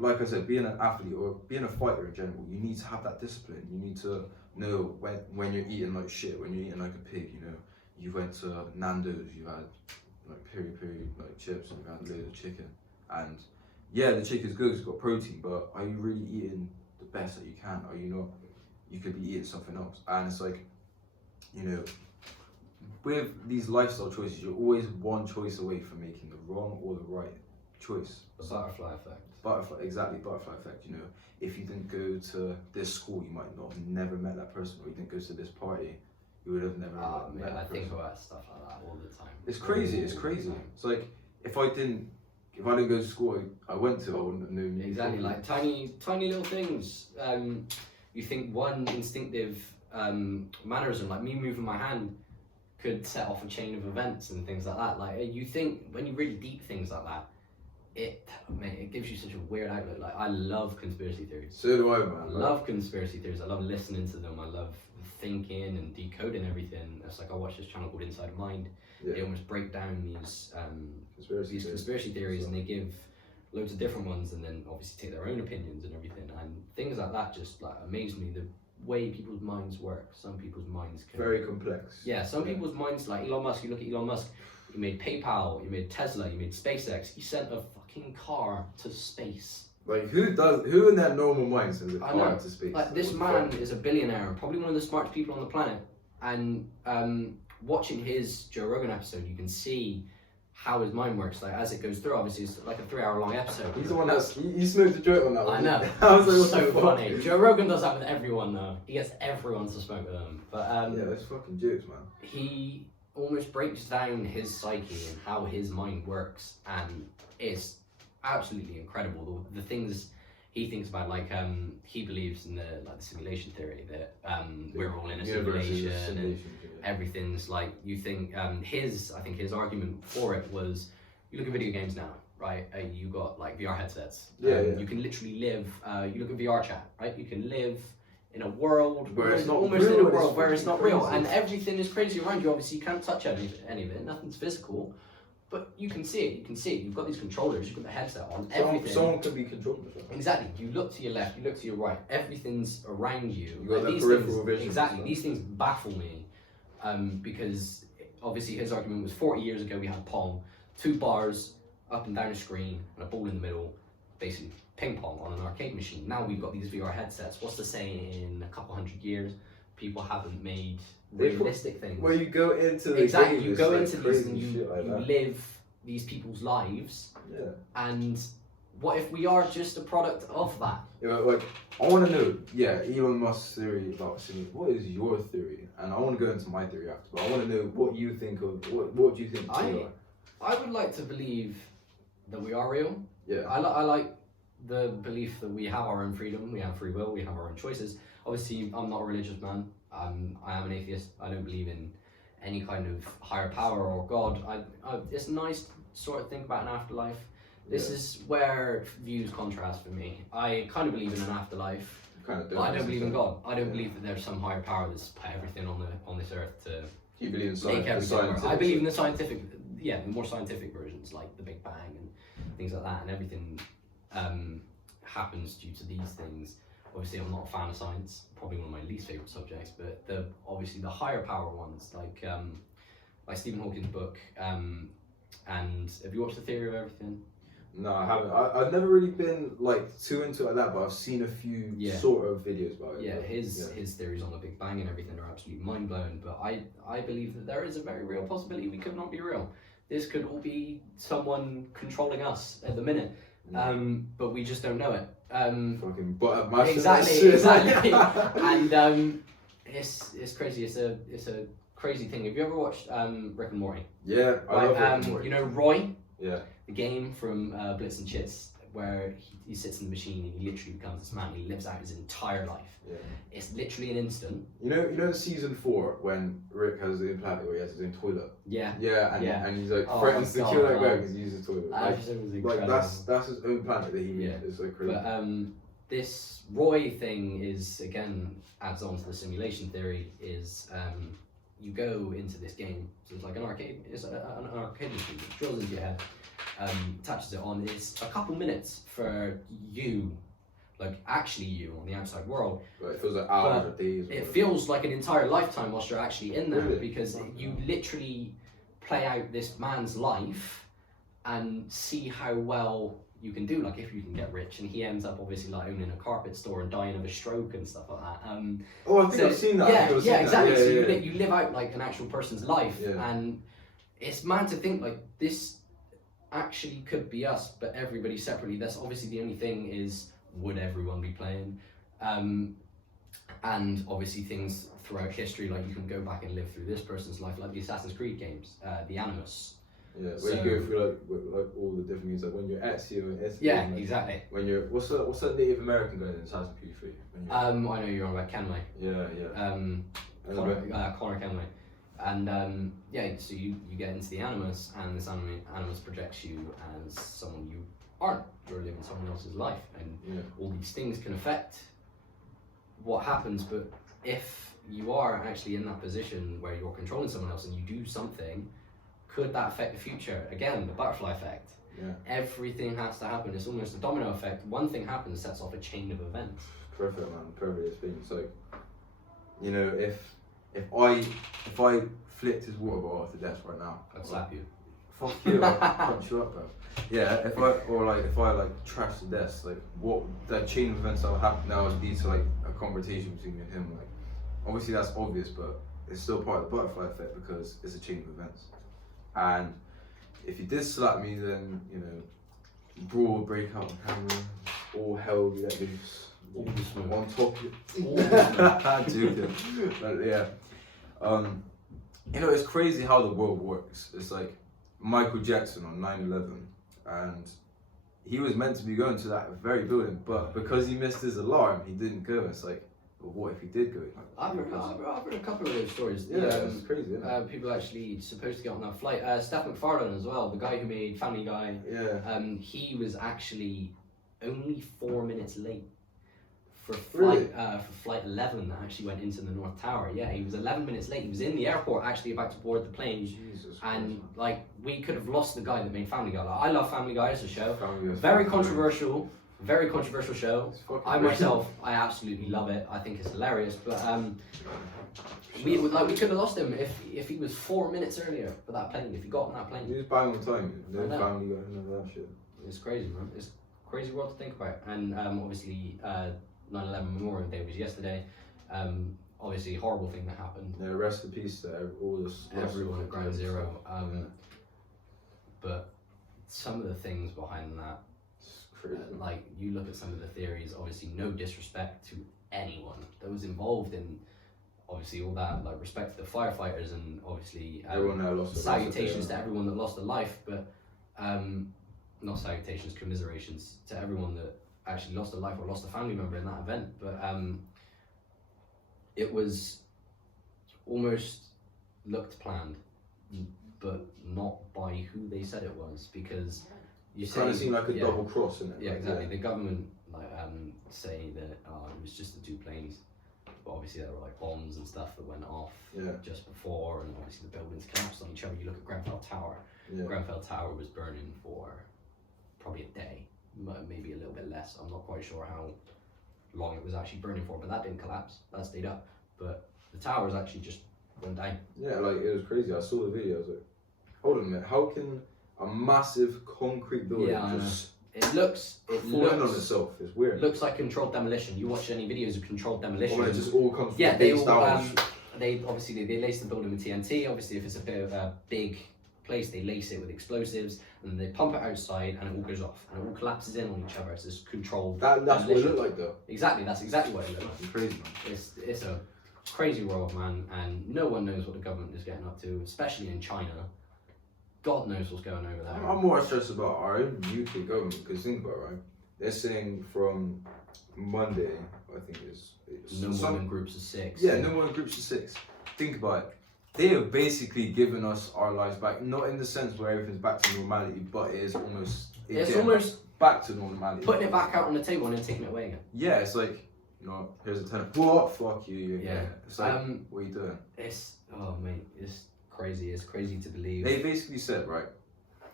like I said, being an athlete or being a fighter in general, you need to have that discipline. You need to know when you're eating like shit, when you're eating like a pig. You know, you went to Nando's, you had like peri like chips, and you had loads of chicken. And yeah, the chicken's good, it's got protein, but are you really eating the best that you can? Are you not? You could be eating something else. And it's like, you know, with these lifestyle choices, you're always one choice away from making the wrong or the right choice. The butterfly effect. Exactly, butterfly effect. You know, if you didn't go to this school, you might not have never met that person, or you didn't go to this party, you would have never met that I person. think about stuff like that all the time. It's crazy. It's crazy. It's like if I didn't go to school I went to, I wouldn't have known. Exactly, like tiny little things. You think one instinctive mannerism, like me moving my hand, could set off a chain of events and things like that. Like you think when you really deep things like that, it gives you such a weird outlook. Like I love conspiracy theories. So do I, man. I love conspiracy theories. I love listening to them. I love thinking and decoding everything. It's like I watched this channel called Inside Mind. Yeah. They almost break down these conspiracy theories, So- and they give loads of different ones, and then obviously take their own opinions and everything, and things like that just like amaze me. The way people's minds work. Some people's minds can Very complex. yeah, some people's minds, like Elon Musk, you look at Elon Musk, he made PayPal, he made Tesla, he made SpaceX, he sent a fucking car to space. Like who in their normal mind sends a I car know. to space? Like, this man is a billionaire, probably one of the smartest people on the planet, and watching his Joe Rogan episode, you can see how his mind works. Like, as it goes through, obviously it's like a 3-hour long episode. He's the one he smoked a joint on that one. I know. I was like, what So the fuck? funny. Joe Rogan does that with everyone though. He gets everyone to smoke with him. But Yeah, that's fucking jokes, man. he almost breaks down his psyche and how his mind works, and it's absolutely incredible. The things he thinks about, like he believes in the simulation theory that we're all in a Universe is a simulation and everything's like, you think I think his argument for it was, you look at video games now, right? You got like VR headsets. Yeah. You can literally live. You look at VR chat, right? You can live in a world Where it's not almost real, in a it's world where it's not real, crazy. and everything is crazy around you. Obviously, you can't touch any of it. Nothing's physical, but you can see it. You can see it. You've got these controllers. You've got the headset on. Everything. Someone can be controlling it. Exactly. You look to your left. You look to your right. Everything's around you. You got And that these peripheral things, vision. exactly. These things baffle me, because obviously his argument was 40 years ago we had Pong, 2 bars up and down a screen and a ball in the middle, basically ping pong on an arcade machine. Now we've got these VR headsets. What's to say in a couple hundred years people haven't made realistic things? Where you go into the Exactly. game, You it's go like into these crazy and you shit like that. live these people's lives. Yeah. And what if we are just a product of that? Yeah, like, I want to know, Elon Musk's theory about simulation. What is your theory? And I want to go into my theory after, but I want to know what you think of, what do you think? I would like to believe that we are real. Yeah. I like the belief that we have our own freedom, we have free will, we have our own choices. Obviously, I'm not a religious man. I am an atheist. I don't believe in any kind of higher power or God. It's nice to sort of think about an afterlife. This is where views contrast for me. I kind of believe in an afterlife, but I don't believe in God. I don't believe that there's some higher power that's put everything on this earth to Do you believe in make everything work. science? I believe in the scientific, the more scientific versions, like the Big Bang and things like that, and everything happens due to these things. Obviously, I'm not a fan of science, probably one of my least favorite subjects, but obviously the higher power ones, like Stephen Hawking's book, and have you watched The Theory of Everything? No, I haven't. I've never really been like too into it like that, but I've seen a few sort of videos about it. Yeah, but, his theories on the Big Bang and everything are absolutely mind blowing. But I believe that there is a very real possibility we could not be real. This could all be someone controlling us at the minute, but we just don't know it. Fucking butt up Exactly. And it's crazy. It's a crazy thing. Have you ever watched Rick and Morty? Yeah, I love Rick and Morty. You know Roy? Yeah. The game from Blitz and Chits, where he sits in the machine and he literally becomes this man. He lives out his entire life. Yeah. It's literally an instant. You know season 4 when Rick has the implant where he has his own toilet. Yeah. Yeah, and Yeah. and he's like Oh threatens my to kill God, that guy man. because he uses his toilet. That episode was Like incredible. that's his own planet that he made. Yeah. It's like crazy. But this Roy thing is, again, adds on to the simulation theory, is you go into this game, so it's like an arcade, it's an arcade machine, it drills into your head, attaches it on. It's a couple minutes for you, like actually you on the outside world. But it feels like hours or days. Or It whatever. feels like an entire lifetime whilst you're actually in there, Really? because you literally play out this man's life and see how well you can do, like if you can get rich, and he ends up obviously like owning a carpet store and dying of a stroke and stuff like that. Oh, I think I've seen that. Yeah, yeah, exactly. So Yeah. you live out like an actual person's life, and it's mad to think like this actually could be us, but everybody separately. That's obviously the only thing is, would everyone be playing? And obviously things throughout history, like you can go back and live through this person's life, like the Assassin's Creed games, the Animus. Yeah, where you go through like all the different games, like when you're Ezio and Ezio. Yeah, like, exactly. When you're what's that Native American guy in Assassin's Creed 3? I know you're on about Kenway. Yeah. Connor Kenway. And so you get into the Animus, and this Animus projects you as someone you aren't. You're living someone else's life, and all these things can affect what happens. But if you are actually in that position where you're controlling someone else and you do something, could that affect the future? Again, the butterfly effect. Yeah. Everything has to happen. It's almost a domino effect. One thing happens, sets off a chain of events. Perfect, man. Perfect. It's been so. You know, if I flipped his water bottle off the desk right now, I'd slap you. Fuck you! I'll punch you up, bro. Yeah. If I trash the desk, like what the chain of events that would happen now would lead to like a conversation between me and him. Like, obviously that's obvious, but it's still part of the butterfly effect because it's a chain of events. And if you did slap me, then you know, brawl would break out on camera. All hell would get loose. All the smoke. On top of it. Dude, but yeah. You know, it's crazy how the world works. It's like Michael Jackson on 9/11, and he was meant to be going to that very building, but because he missed his alarm, he didn't go. It's like, well, what if he did go? I've heard a couple of those stories. Yeah, it's crazy, isn't it? People actually supposed to get on that flight. Steph MacFarlane as well, the guy who made Family Guy. Yeah. He was actually only 4 minutes late for Really? flight 11 that actually went into the North Tower. Yeah, he was 11 minutes late. He was in the airport actually about to board the plane. Jesus And Christ. like we could have lost the guy that made Family Guy. Like, I love Family Guy as a show. Family Guy's Very fucking very controversial show. It's fucking I brilliant. myself, I absolutely love it. I think it's hilarious. But we could have lost him if he was 4 minutes earlier for that plane. If he got on that He plane, was buying on time. No I know. Family Guy, none of that shit. it's crazy, man. It's a crazy world to think about. And obviously, 9/11 Memorial Day was yesterday. Obviously, horrible thing that happened. Yeah, rest in peace to all this. Everyone at Ground Zero. But some of the things behind that. It's crazy. Like you look at some of the theories, obviously no disrespect to anyone that was involved in obviously all that, like respect to the firefighters and obviously Everyone that lost their life, salutations to yeah. everyone that lost a life, but not salutations, commiserations to everyone that actually lost a life or lost a family member in that event. But it was almost looked planned, but not by who they said it was, because you It kind of seemed like a yeah. double cross, innit? Yeah, Like, exactly. The government say that it was just the two planes, but obviously there were like bombs and stuff that went off Yeah. just before, and obviously the buildings collapsed on each other. You look at Grenfell Tower. Yeah. Grenfell Tower was burning for probably a day, maybe a little bit less. I'm not quite sure how long it was actually burning for, but that didn't collapse. That stayed up. But the towers actually just went down. Yeah, like it was crazy. I saw the video. I was like, hold on a minute. How can a massive concrete building Yeah, I just It looks fall in on itself? It's weird. It looks like controlled demolition. You watch any videos of controlled demolition? Or it just all comes from Yeah, the they base all downwards. they obviously they lace the building with TNT. Obviously, if it's a bit of a big place, they lace it with explosives, and then they pump it outside, and it all goes off, and it all collapses in on each other. It's this controlled. That's what it demolition. looked like, though. Exactly, that's exactly what it looked like. It's crazy, man. It's a crazy world, man, and no one knows what the government is getting up to, especially in China. God knows what's going over there. I'm more stressed about our own UK government, because think about it, right? They're saying from Monday, I think it's No more than groups of 6. Yeah, no more than groups of 6. Think about it. They have basically given us our lives back, not in the sense where everything's back to normality, but it is almost back to normality. Putting it back out on the table and then taking it away again. Yeah, it's like, you know, here's a tenner. What? Fuck you. Yeah. It's like, what are you doing? It's mate, it's crazy. It's crazy to believe. They basically said, right,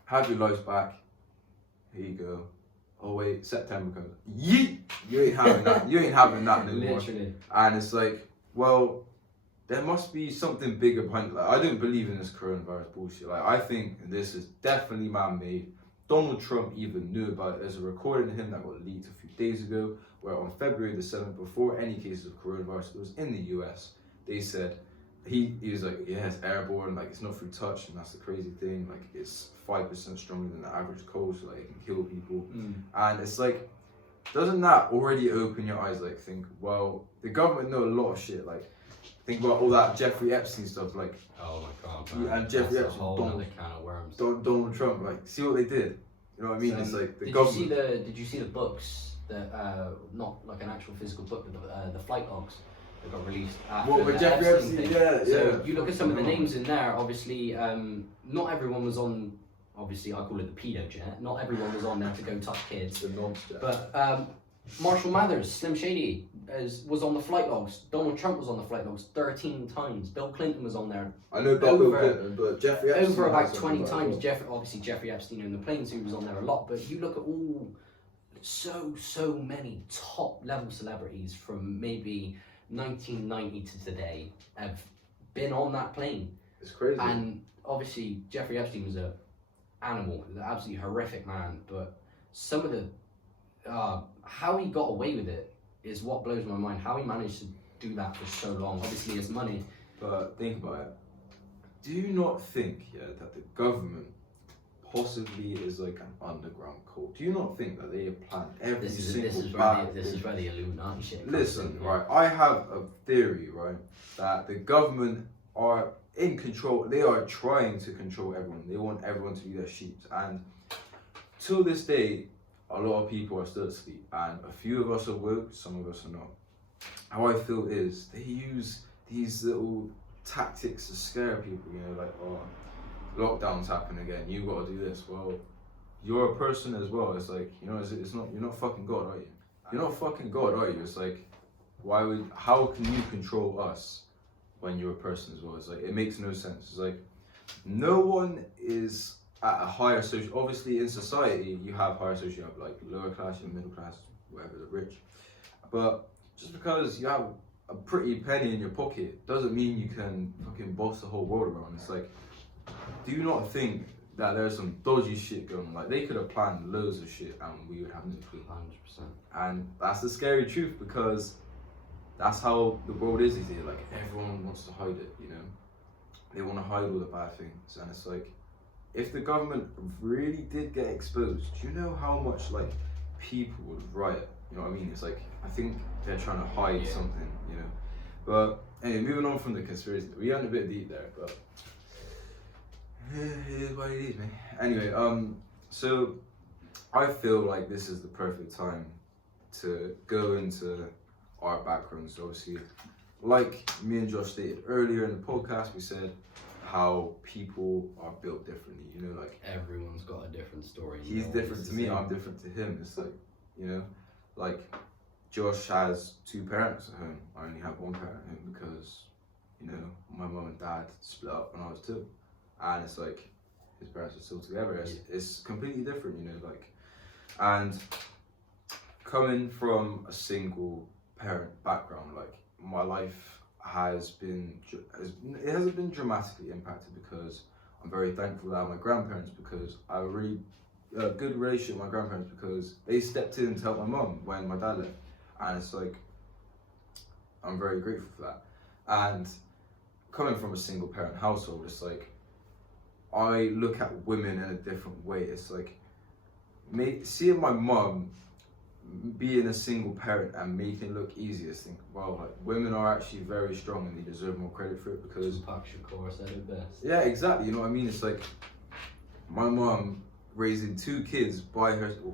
have your lives back. Here you go. Oh wait, September comes. Yeet! You ain't having that. You ain't having that no more. Literally. And it's like, well, there must be something bigger behind it. Like, I don't believe in this coronavirus bullshit. Like, I think this is definitely man-made. Donald Trump even knew about it. There's a recording of him that got leaked a few days ago, where on February the 7th, before any cases of coronavirus, it was in the US, they said, he was like, yeah, it's airborne, like it's not through touch, and that's the crazy thing. Like, it's 5% stronger than the average cold, so like it can kill people. And it's like, doesn't that already open your eyes? Like, think, well, the government know a lot of shit. Like, think about all that Jeffrey Epstein stuff. Like, Oh my god, Yeah, man. and Jeffrey That's a Epstein, whole Donald- other can of worms. Donald Trump. Like, see what they did. You know what I mean? It's like the did government. Did you see the books that not like an actual physical book, but the flight logs that got released after What with the Jeffrey Epstein? thing? Yeah, So yeah. you look at some of the names in there. Obviously, not everyone was on. Obviously, I call it the pedo jet. Not everyone was on there to go touch kids. The nonsense. But Marshall Mathers, Slim Shady, was on the flight logs. Donald Trump was on the flight logs 13 times. Bill Clinton was on there. I know about Bill Clinton, but Jeffrey Epstein over about has 20 something times. about Obviously Jeffrey Epstein in the planes, who was on there a lot. But you look at all so many top level celebrities from maybe 1990 to today have been on that plane. It's crazy. And obviously Jeffrey Epstein was an animal, an absolutely horrific man. But some of the how he got away with it is what blows my mind. How he managed to do that for so long. Obviously, it's money. But think about it. Do you not think, that the government possibly is like an underground cult? Do you not think that they have planned every single bad This is where the Illuminati shit comes Listen, in, right, I have a theory, right, that the government are in control. They are trying to control everyone. They want everyone to be their sheep. And till this day, a lot of people are still asleep, and a few of us are woke, some of us are not. How I feel is they use these little tactics to scare people, like, oh, lockdown's happening again, you gotta do this. Well, you're a person as well. It's like, it's not, you're not fucking God, are you? You're not fucking God, are you? It's like, how can you control us when you're a person as well? It's like, it makes no sense. It's like, no one is at a higher social, obviously in society you have higher social, you have like lower class, you have middle class, whatever, the rich. But just because you have a pretty penny in your pocket doesn't mean you can fucking boss the whole world around. It's like, do you not think that there's some dodgy shit going on? Like, they could have planned loads of shit and we would have no clue. 100%. And that's the scary truth, because that's how the world is these days. Like, everyone wants to hide it, They want to hide all the bad things. And it's like, if the government really did get exposed, do you know how much, like, people would riot? You know what I mean? It's like, I think they're trying to hide something, But anyway, moving on from the conspiracy, we went a bit deep there, but it is what it is, man. Anyway, so I feel like this is the perfect time to go into our backgrounds. Obviously, like me and Josh stated earlier in the podcast, we said how people are built differently, like everyone's got a different story. He's different to me, I'm different to him. It's like, like Josh has two parents at home. I only have one parent at home because, my mum and dad split up when I was 2. And it's like, his parents are still together. It's completely different, and coming from a single parent background, like, my life hasn't been dramatically impacted, because I'm very thankful that I have my grandparents, because I have a really good relationship with my grandparents, because they stepped in to help my mum when my dad left, and it's like, I'm very grateful for that. And coming from a single parent household, it's like, I look at women in a different way. It's like, seeing my mum being a single parent and making it look easier, think, wow, like, women are actually very strong and they deserve more credit for it, because Tupac Shakur said it best. Yeah, exactly. You know what I mean? It's like, my mum raising 2 kids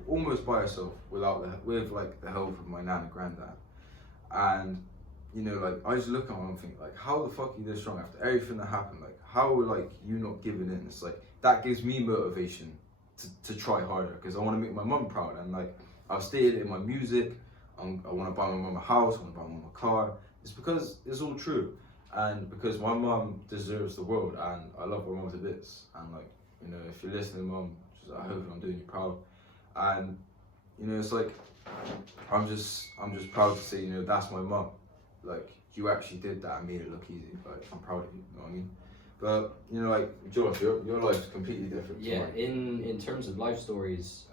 almost by herself, with like the help of my nan and granddad, and like, I just look at her and think, like, how the fuck are you this strong after everything that happened? Like, how are, like, you not giving in? It's like, that gives me motivation to try harder, because I want to make my mum proud. And like, I've stated in my music, I want to buy my mum a house, I want to buy my mum a car. It's because it's all true, and because my mum deserves the world, and I love my mum to bits. And like, if you're listening, mum, I hope I'm doing you proud. And it's like, I'm just proud to say, that's my mum. Like, you actually did that and made it look easy. Like, I'm proud of you. You know what I mean? But like, Josh, your life's completely different. Yeah, in terms of life stories,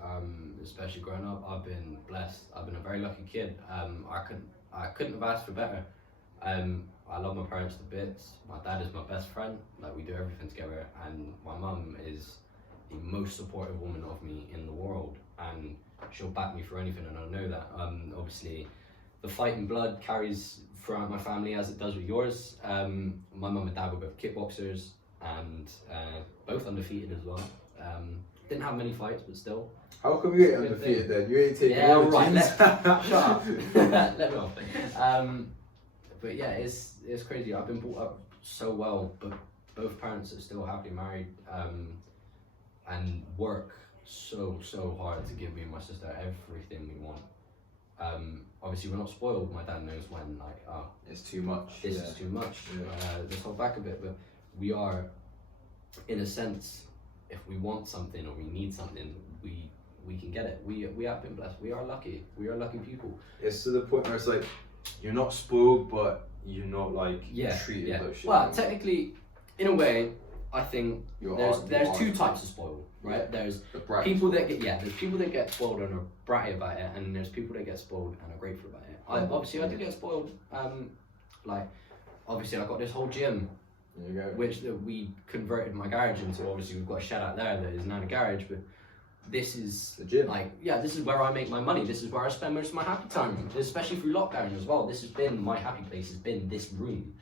especially growing up, I've been blessed. I've been a very lucky kid. I couldn't have asked for better. I love my parents to bits. My dad is my best friend. Like, we do everything together, and my mum is the most supportive woman of me in the world, and she'll back me for anything, and I know that. Obviously, the fighting blood carries throughout my family, as it does with yours. My mum and dad were both kickboxers, and both undefeated as well. Didn't have many fights, but still. How come you ain't undefeated then? You ain't taking shut up. Let me off. But yeah, it's crazy. I've been brought up so well, but both parents are still happily married, and work so hard to give me and my sister everything we want. Obviously we're not spoiled. My dad knows when, like, oh, It's too much. this is too much. Yeah. Let's hold back a bit. But we are, in a sense, if we want something or we need something, we can get it. We have been blessed. We are lucky. We are lucky people. It's to the point where it's like you're not spoiled, but you're not like treated like shit. Well, technically, in a way, I think You there's are. two types of spoiled, right? There's The brat. people that get there's people that get spoiled and are bratty about it, and there's people that get spoiled and are grateful about it. I do get spoiled. Like obviously I got this whole gym, There you go. which we converted my garage into. Obviously we've got a shed out there that is now the garage, but this is The gym. like this is where I make my money. This is where I spend most of my happy time, especially through lockdown as well. This has been my happy place. Has been this room.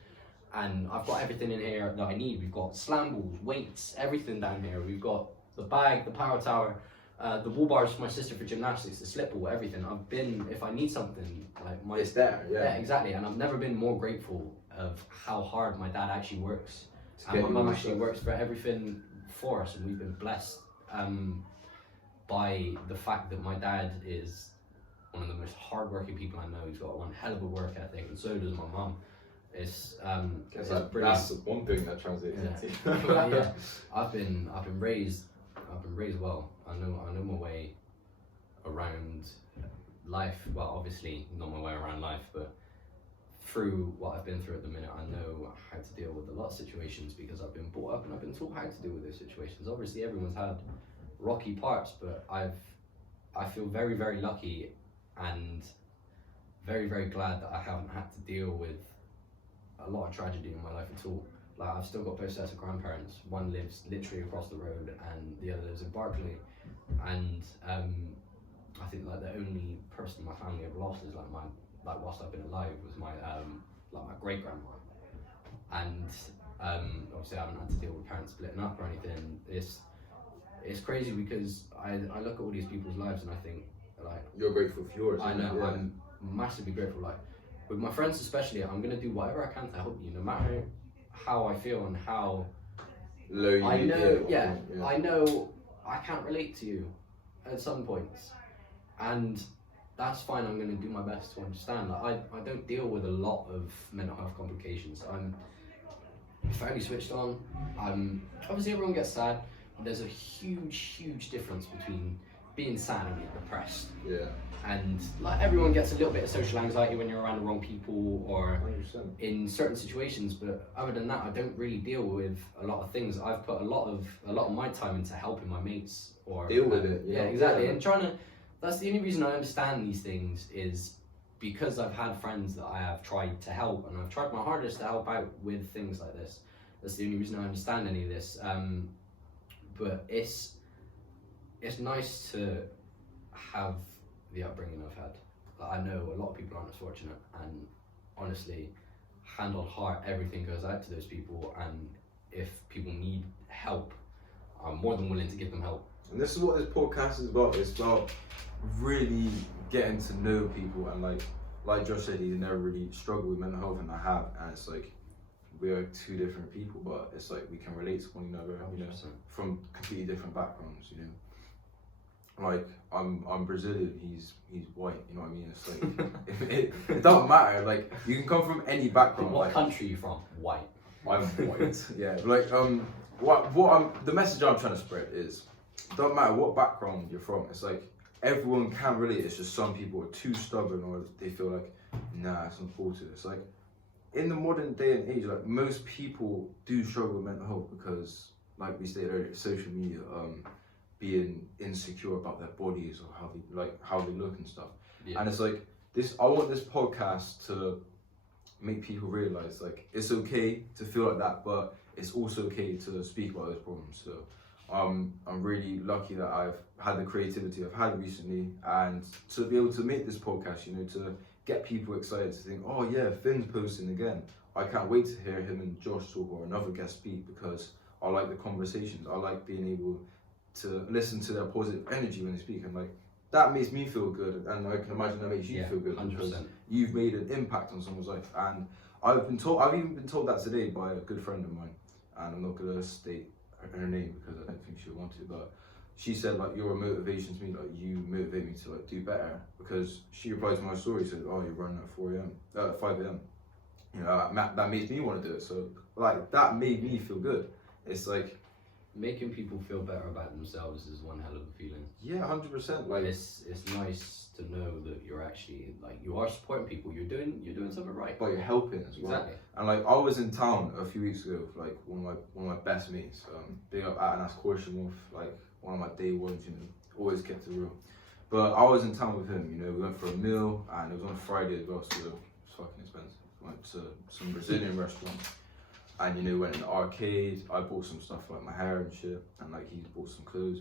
And I've got everything in here that I need. We've got slam balls, weights, everything down here. We've got the bag, the power tower, the wall bars for my sister for gymnastics, the slip ball, everything. I've been, if I need something, like It's there, yeah. exactly. And I've never been more grateful of how hard my dad actually works. To And get my you mum all actually stuff. works for everything for us, and we've been blessed by the fact that my dad is one of the most hardworking people I know. He's got one hell of a work ethic, and so does my mum. It's brilliant. That's one thing that translates into. Well, yeah, I've been raised well. I know my way around life. Well, obviously not my way around life, but through what I've been through at the minute, I know how to deal with a lot of situations because I've been brought up and I've been taught how to deal with those situations. Obviously, everyone's had rocky parts, but I feel very, very lucky and very, very glad that I haven't had to deal with a lot of tragedy in my life at all. Like I've still got both sets of grandparents. One lives literally across the road, and the other lives in Berkeley. And I think like the only person in my family I've lost is whilst I've been alive was my my great grandma. And obviously I haven't had to deal with parents splitting up or anything. It's crazy because I look at all these people's lives and I think like You're grateful for yours. I know, Yeah. I'm massively grateful. Like with my friends especially, I'm gonna do whatever I can to help you, no matter how I feel and how Low you I know. get, Yeah, I know I can't relate to you at some points, and that's fine. I'm gonna do my best to understand. Like I don't deal with a lot of mental health complications. I'm fairly switched on. Obviously everyone gets sad. There's a huge difference between being sad and being depressed. Yeah. And like everyone gets a little bit of social anxiety when you're around the wrong people or 100%. in certain situations, but other than that I don't really deal with a lot of things. I've put a lot of my time into helping my mates or Deal with it. yeah, exactly. And that's the only reason I understand these things is because I've had friends that I have tried to help, and I've tried my hardest to help out with things like this. That's the only reason I understand any of this. But it's nice to have the upbringing I've had. Like, I know a lot of people aren't as fortunate, and honestly, hand on heart, everything goes out to those people, and if people need help, I'm more than willing to give them help. And this is what this podcast is about. It's about really getting to know people, and like Josh said, he's never really struggled with mental health, and I have, and it's like we are two different people, but it's like we can relate to one another, you know, 100%. from completely different backgrounds, you know. Like I'm Brazilian, he's white, you know what I mean? It's like it doesn't matter. Like you can come from any background. What like, country are you from? White. I'm white. Yeah. Like the message I'm trying to spread is it doesn't matter what background you're from. It's like everyone can relate. It's just some people are too stubborn or they feel like nah, it's unfortunate. It's like in the modern day and age, like most people do struggle with mental health because, like we stated earlier, social media, being insecure about their bodies or how they look and stuff. Yeah. And it's like I want this podcast to make people realize like it's okay to feel like that, but it's also okay to speak about those problems. So I'm really lucky that I've had the creativity I've had recently, and to be able to make this podcast, you know, to get people excited to think, oh yeah, Finn's posting again. I can't wait to hear him and Josh talk or another guest speak, because I like the conversations. I like being able to listen to their positive energy when they speak, and like that makes me feel good, and I can imagine that makes you feel good 100%. because you've made an impact on someone's life. And I've even been told that today by a good friend of mine, and I'm not gonna state her name because I don't think she'll want to, but she said like you're a motivation to me, like you motivate me to like do better, because she replied to my story, said, oh, you're running at 4 a.m. 5 a.m. You know, that makes me want to do it. So like that made me feel good. It's like making people feel better about themselves is one hell of a feeling. yeah, 100%. Like it's nice to know that you're actually like you are supporting people. You're doing something right. but you're helping as well. Exactly. And like I was in town a few weeks ago with like one of my best mates. Big up Atanas Korshimov, like one of my day ones, you know, always kept it real. But I was in town with him, you know, we went for a meal and it was on Friday as well, so it was fucking expensive. Went to some Brazilian restaurant and you know went in the arcade. I bought some stuff like my hair and shit, and like he bought some clothes.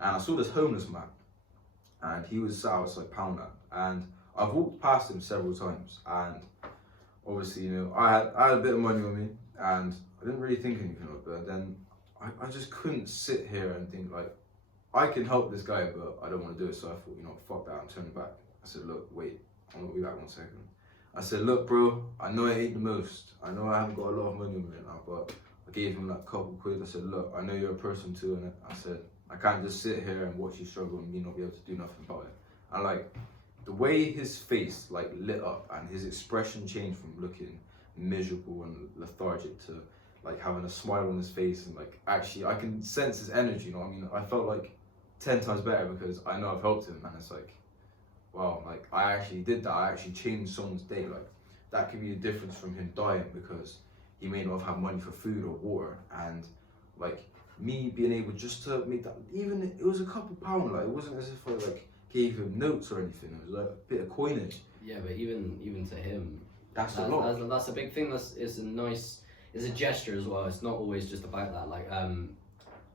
And I saw this homeless man and he was sat outside Pounder, and I've walked past him several times, and obviously, you know, I had a bit of money on me and I didn't really think anything of it, but then I just couldn't sit here and think like, I can help this guy, but I don't want to do it. So I thought, you know, fuck that, I'm turning back. I said, look, wait, I'm gonna be back 1 second. I said, look, bro, I know it ain't the most. I know I haven't got a lot of money on me right now, but I gave him like a couple quid. I said, look, I know you're a person too, and I said, I can't just sit here and watch you struggle and me not be able to do nothing about it. And like, the way his face like lit up and his expression changed from looking miserable and lethargic to like having a smile on his face, and like actually I can sense his energy, you know what I mean? I felt like 10 times better because I know I've helped him, and it's like, wow, like I actually did that. I actually changed someone's day. Like that could be the difference from him dying because he may not have had money for food or water, and like me being able just to make that, even it was a couple pound, like it wasn't as if I like gave him notes or anything. It was like a bit of coinage. Yeah, but even to him, that's a lot. That's a big thing. It's a gesture as well. It's not always just about that. Like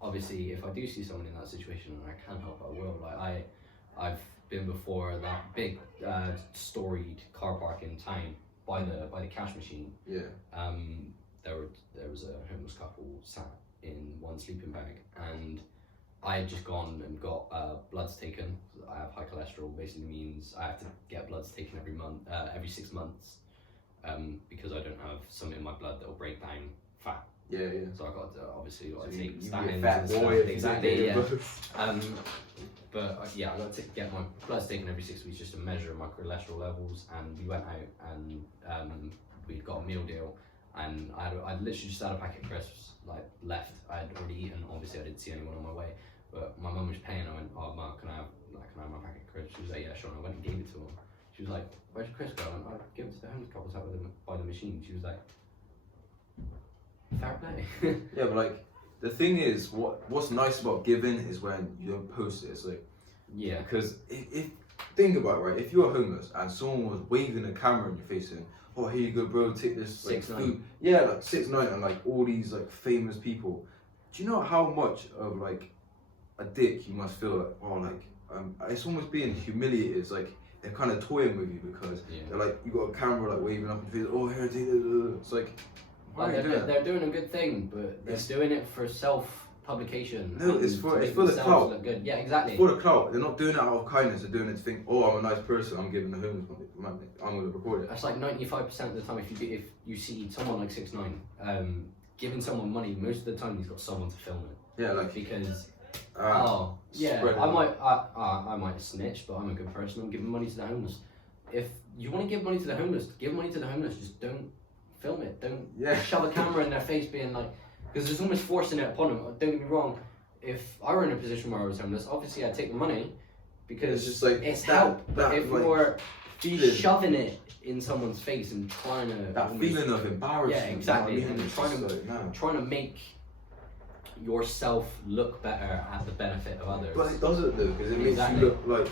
obviously, if I do see someone in that situation and I can help, I will. Like I've been before that big storied car park in town by the cash machine. Yeah. There was a homeless couple sat in one sleeping bag, and I had just gone and got bloods taken. I have high cholesterol, basically means I have to get bloods taken every 6 months, because I don't have something in my blood that will break down fat. Yeah. So I got obviously got So to you take be a statins fat and boy stuff. if you Exactly. did Yeah. both. But yeah, I got to get my bloods taken every 6 weeks just to measure my cholesterol levels. And we went out and we got a meal deal, and I literally just had a packet of crisps like left. I had already eaten. Obviously, I didn't see anyone on my way, but my mum was paying. I went, oh Mum, can I have my packet of crisps? She was like, yeah, sure. And I went and gave it to her. She was like, where's your crisp go? I went, I'll give it to the homeless couple sat by the machine. She was like, fair play. Yeah, but like the thing is, what's nice about giving is when you don't post it. It's like, yeah, because if think about it, right, if you're homeless and someone was waving a camera in your face saying, oh, here you go, bro, take this like 6ix9ine. food. Yeah, like 6ix9ine and like all these like famous people. Do you know how much of like a dick you must feel like, oh, like it's almost being humiliated. It's like they're kind of toying with you because they're like, you got a camera like waving up in your face, oh, here, take this. It's like, why are you doing that? They're doing a good thing, but they're doing it for self-publication. No, it's for the clout. Look good. Yeah, exactly. It's for the clout. They're not doing it out of kindness. They're doing it to think, oh, I'm a nice person. I'm giving the homeless money. I'm going to record it. That's like 95% of the time. If you see someone like 6ix9ine giving someone money, most of the time he's got someone to film it. Yeah, like because spread it I might snitch, but I'm a good person. I'm giving money to the homeless. If you want to give money to the homeless, give money to the homeless. Just don't film it. Don't shove a camera in their face, being like, because it's almost forcing it upon them. Don't get me wrong. If I were in a position where I was homeless, obviously I'd take the money because it's just like it's help. But if like, you're shoving it in someone's face and trying to feeling of embarrassment, yeah, exactly, you know what I mean? and trying to make yourself look better at the benefit of others. But it doesn't though, because it makes you look like,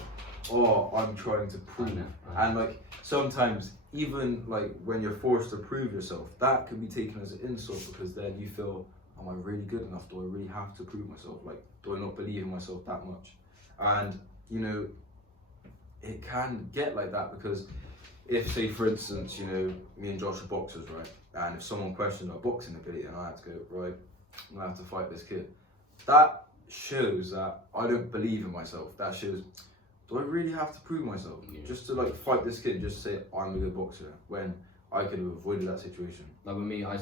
oh, I'm trying to prove. I know. And like sometimes even like when you're forced to prove yourself, that can be taken as an insult because then you feel, am I really good enough? Do I really have to prove myself? Like, do I not believe in myself that much? And you know, it can get like that because if, say, for instance, you know, me and Josh are boxers, right? And if someone questioned our boxing ability and I had to go, right, I'm gonna have to fight this kid, that shows that I don't believe in myself. That shows, do I really have to prove myself just to like fight this kid, just to say I'm a good boxer when I could have avoided that situation? Like with me, I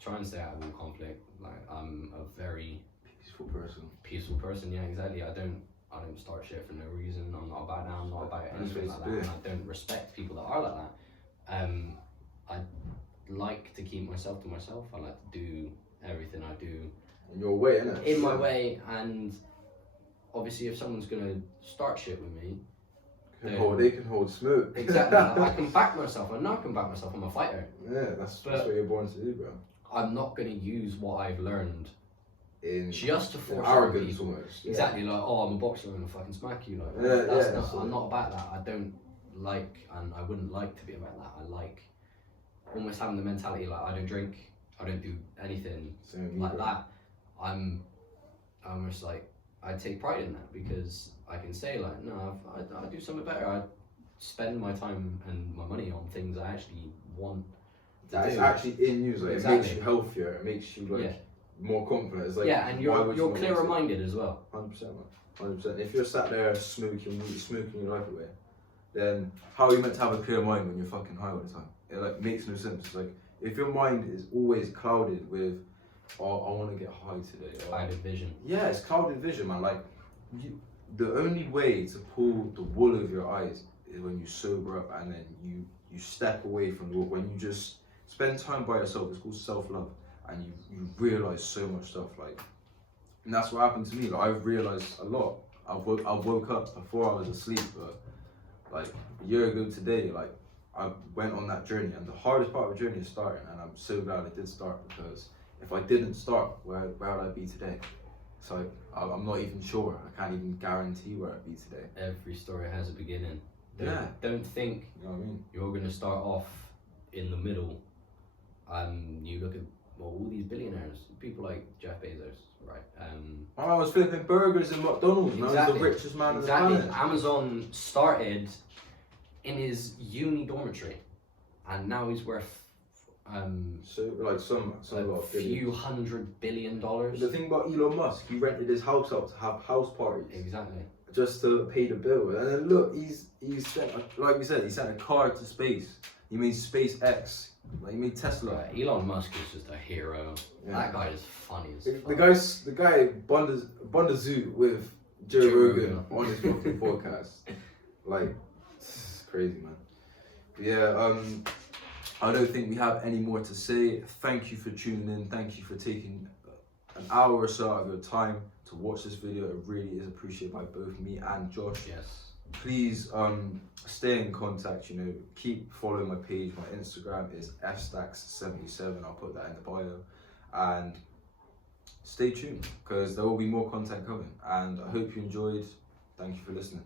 try and stay out of all conflict. Like I'm a very peaceful person. Peaceful person, yeah, exactly. I don't start shit for no reason. I'm not about that. I'm not about anything like that. And I don't respect people that are like that. I like to keep myself to myself. I like to do everything I do In your way, innit? in my way, and obviously if someone's gonna start shit with me, they can hold smoke. exactly. I can back myself. I know I can back myself. I'm a fighter. Yeah, that's what you're born to do, bro. I'm not gonna use what I've learned just to force arrogance people. almost. Yeah. Exactly, like, oh, I'm a boxer, I'm gonna fucking smack you. Like, I'm not about that. I don't like, and I wouldn't like to be about that. I like almost having the mentality like I don't drink, I don't do anything like that. I'm almost like, I take pride in that because I can say like, no, I do something better. I spend my time and my money on things I actually want to That's do. actually in you, like, Exactly. It makes you healthier, it makes you like more confident. It's like, and you're clearer minded as well. 100%, man. 100%. If you're sat there smoking your life away, then how are you meant to have a clear mind when you're fucking high all the time? It like makes no sense. It's like if your mind is always clouded with, oh, I want to get high today. Clouded vision. Yeah, it's clouded vision, man. Like, the only way to pull the wool over your eyes is when you sober up and then you step away from the wool. When you just spend time by yourself. It's called self-love, and you realize so much stuff. Like, and that's what happened to me. Like, I've realized a lot. I woke up before I was asleep, but like a year ago today, like I went on that journey, and the hardest part of the journey is starting. And I'm so glad I did start, because if I didn't start, where would I be today? So I'm not even sure. I can't even guarantee where I'd be today. Every story has a beginning. Don't think You know what I mean? you're going to start off in the middle. You look at all these billionaires, people like Jeff Bezos, right? I was flipping burgers in McDonald's, and I was the richest man on the planet. Amazon started in his uni dormitory, and now he's worth so like some a few $100 billion. The thing about Elon Musk, he rented his house out to have house parties. Exactly. Just to pay the bill. And then look, he's sent, like we said, he sent a car to space. He made SpaceX. Like, he made Tesla. Right. Elon Musk is just a hero. Yeah. That guy is funny as fuck. The guy bond a zoo with Joe Rogan on his fucking podcast. Like, it's crazy, man. But yeah, I don't think we have any more to say. Thank you for tuning in. Thank you for taking an hour or so out of your time to watch this video. It really is appreciated by both me and Josh. Yes. Please stay in contact, keep following my page. My Instagram is fstacks77. I'll put that in the bio. And stay tuned, because there will be more content coming. And I hope you enjoyed. Thank you for listening.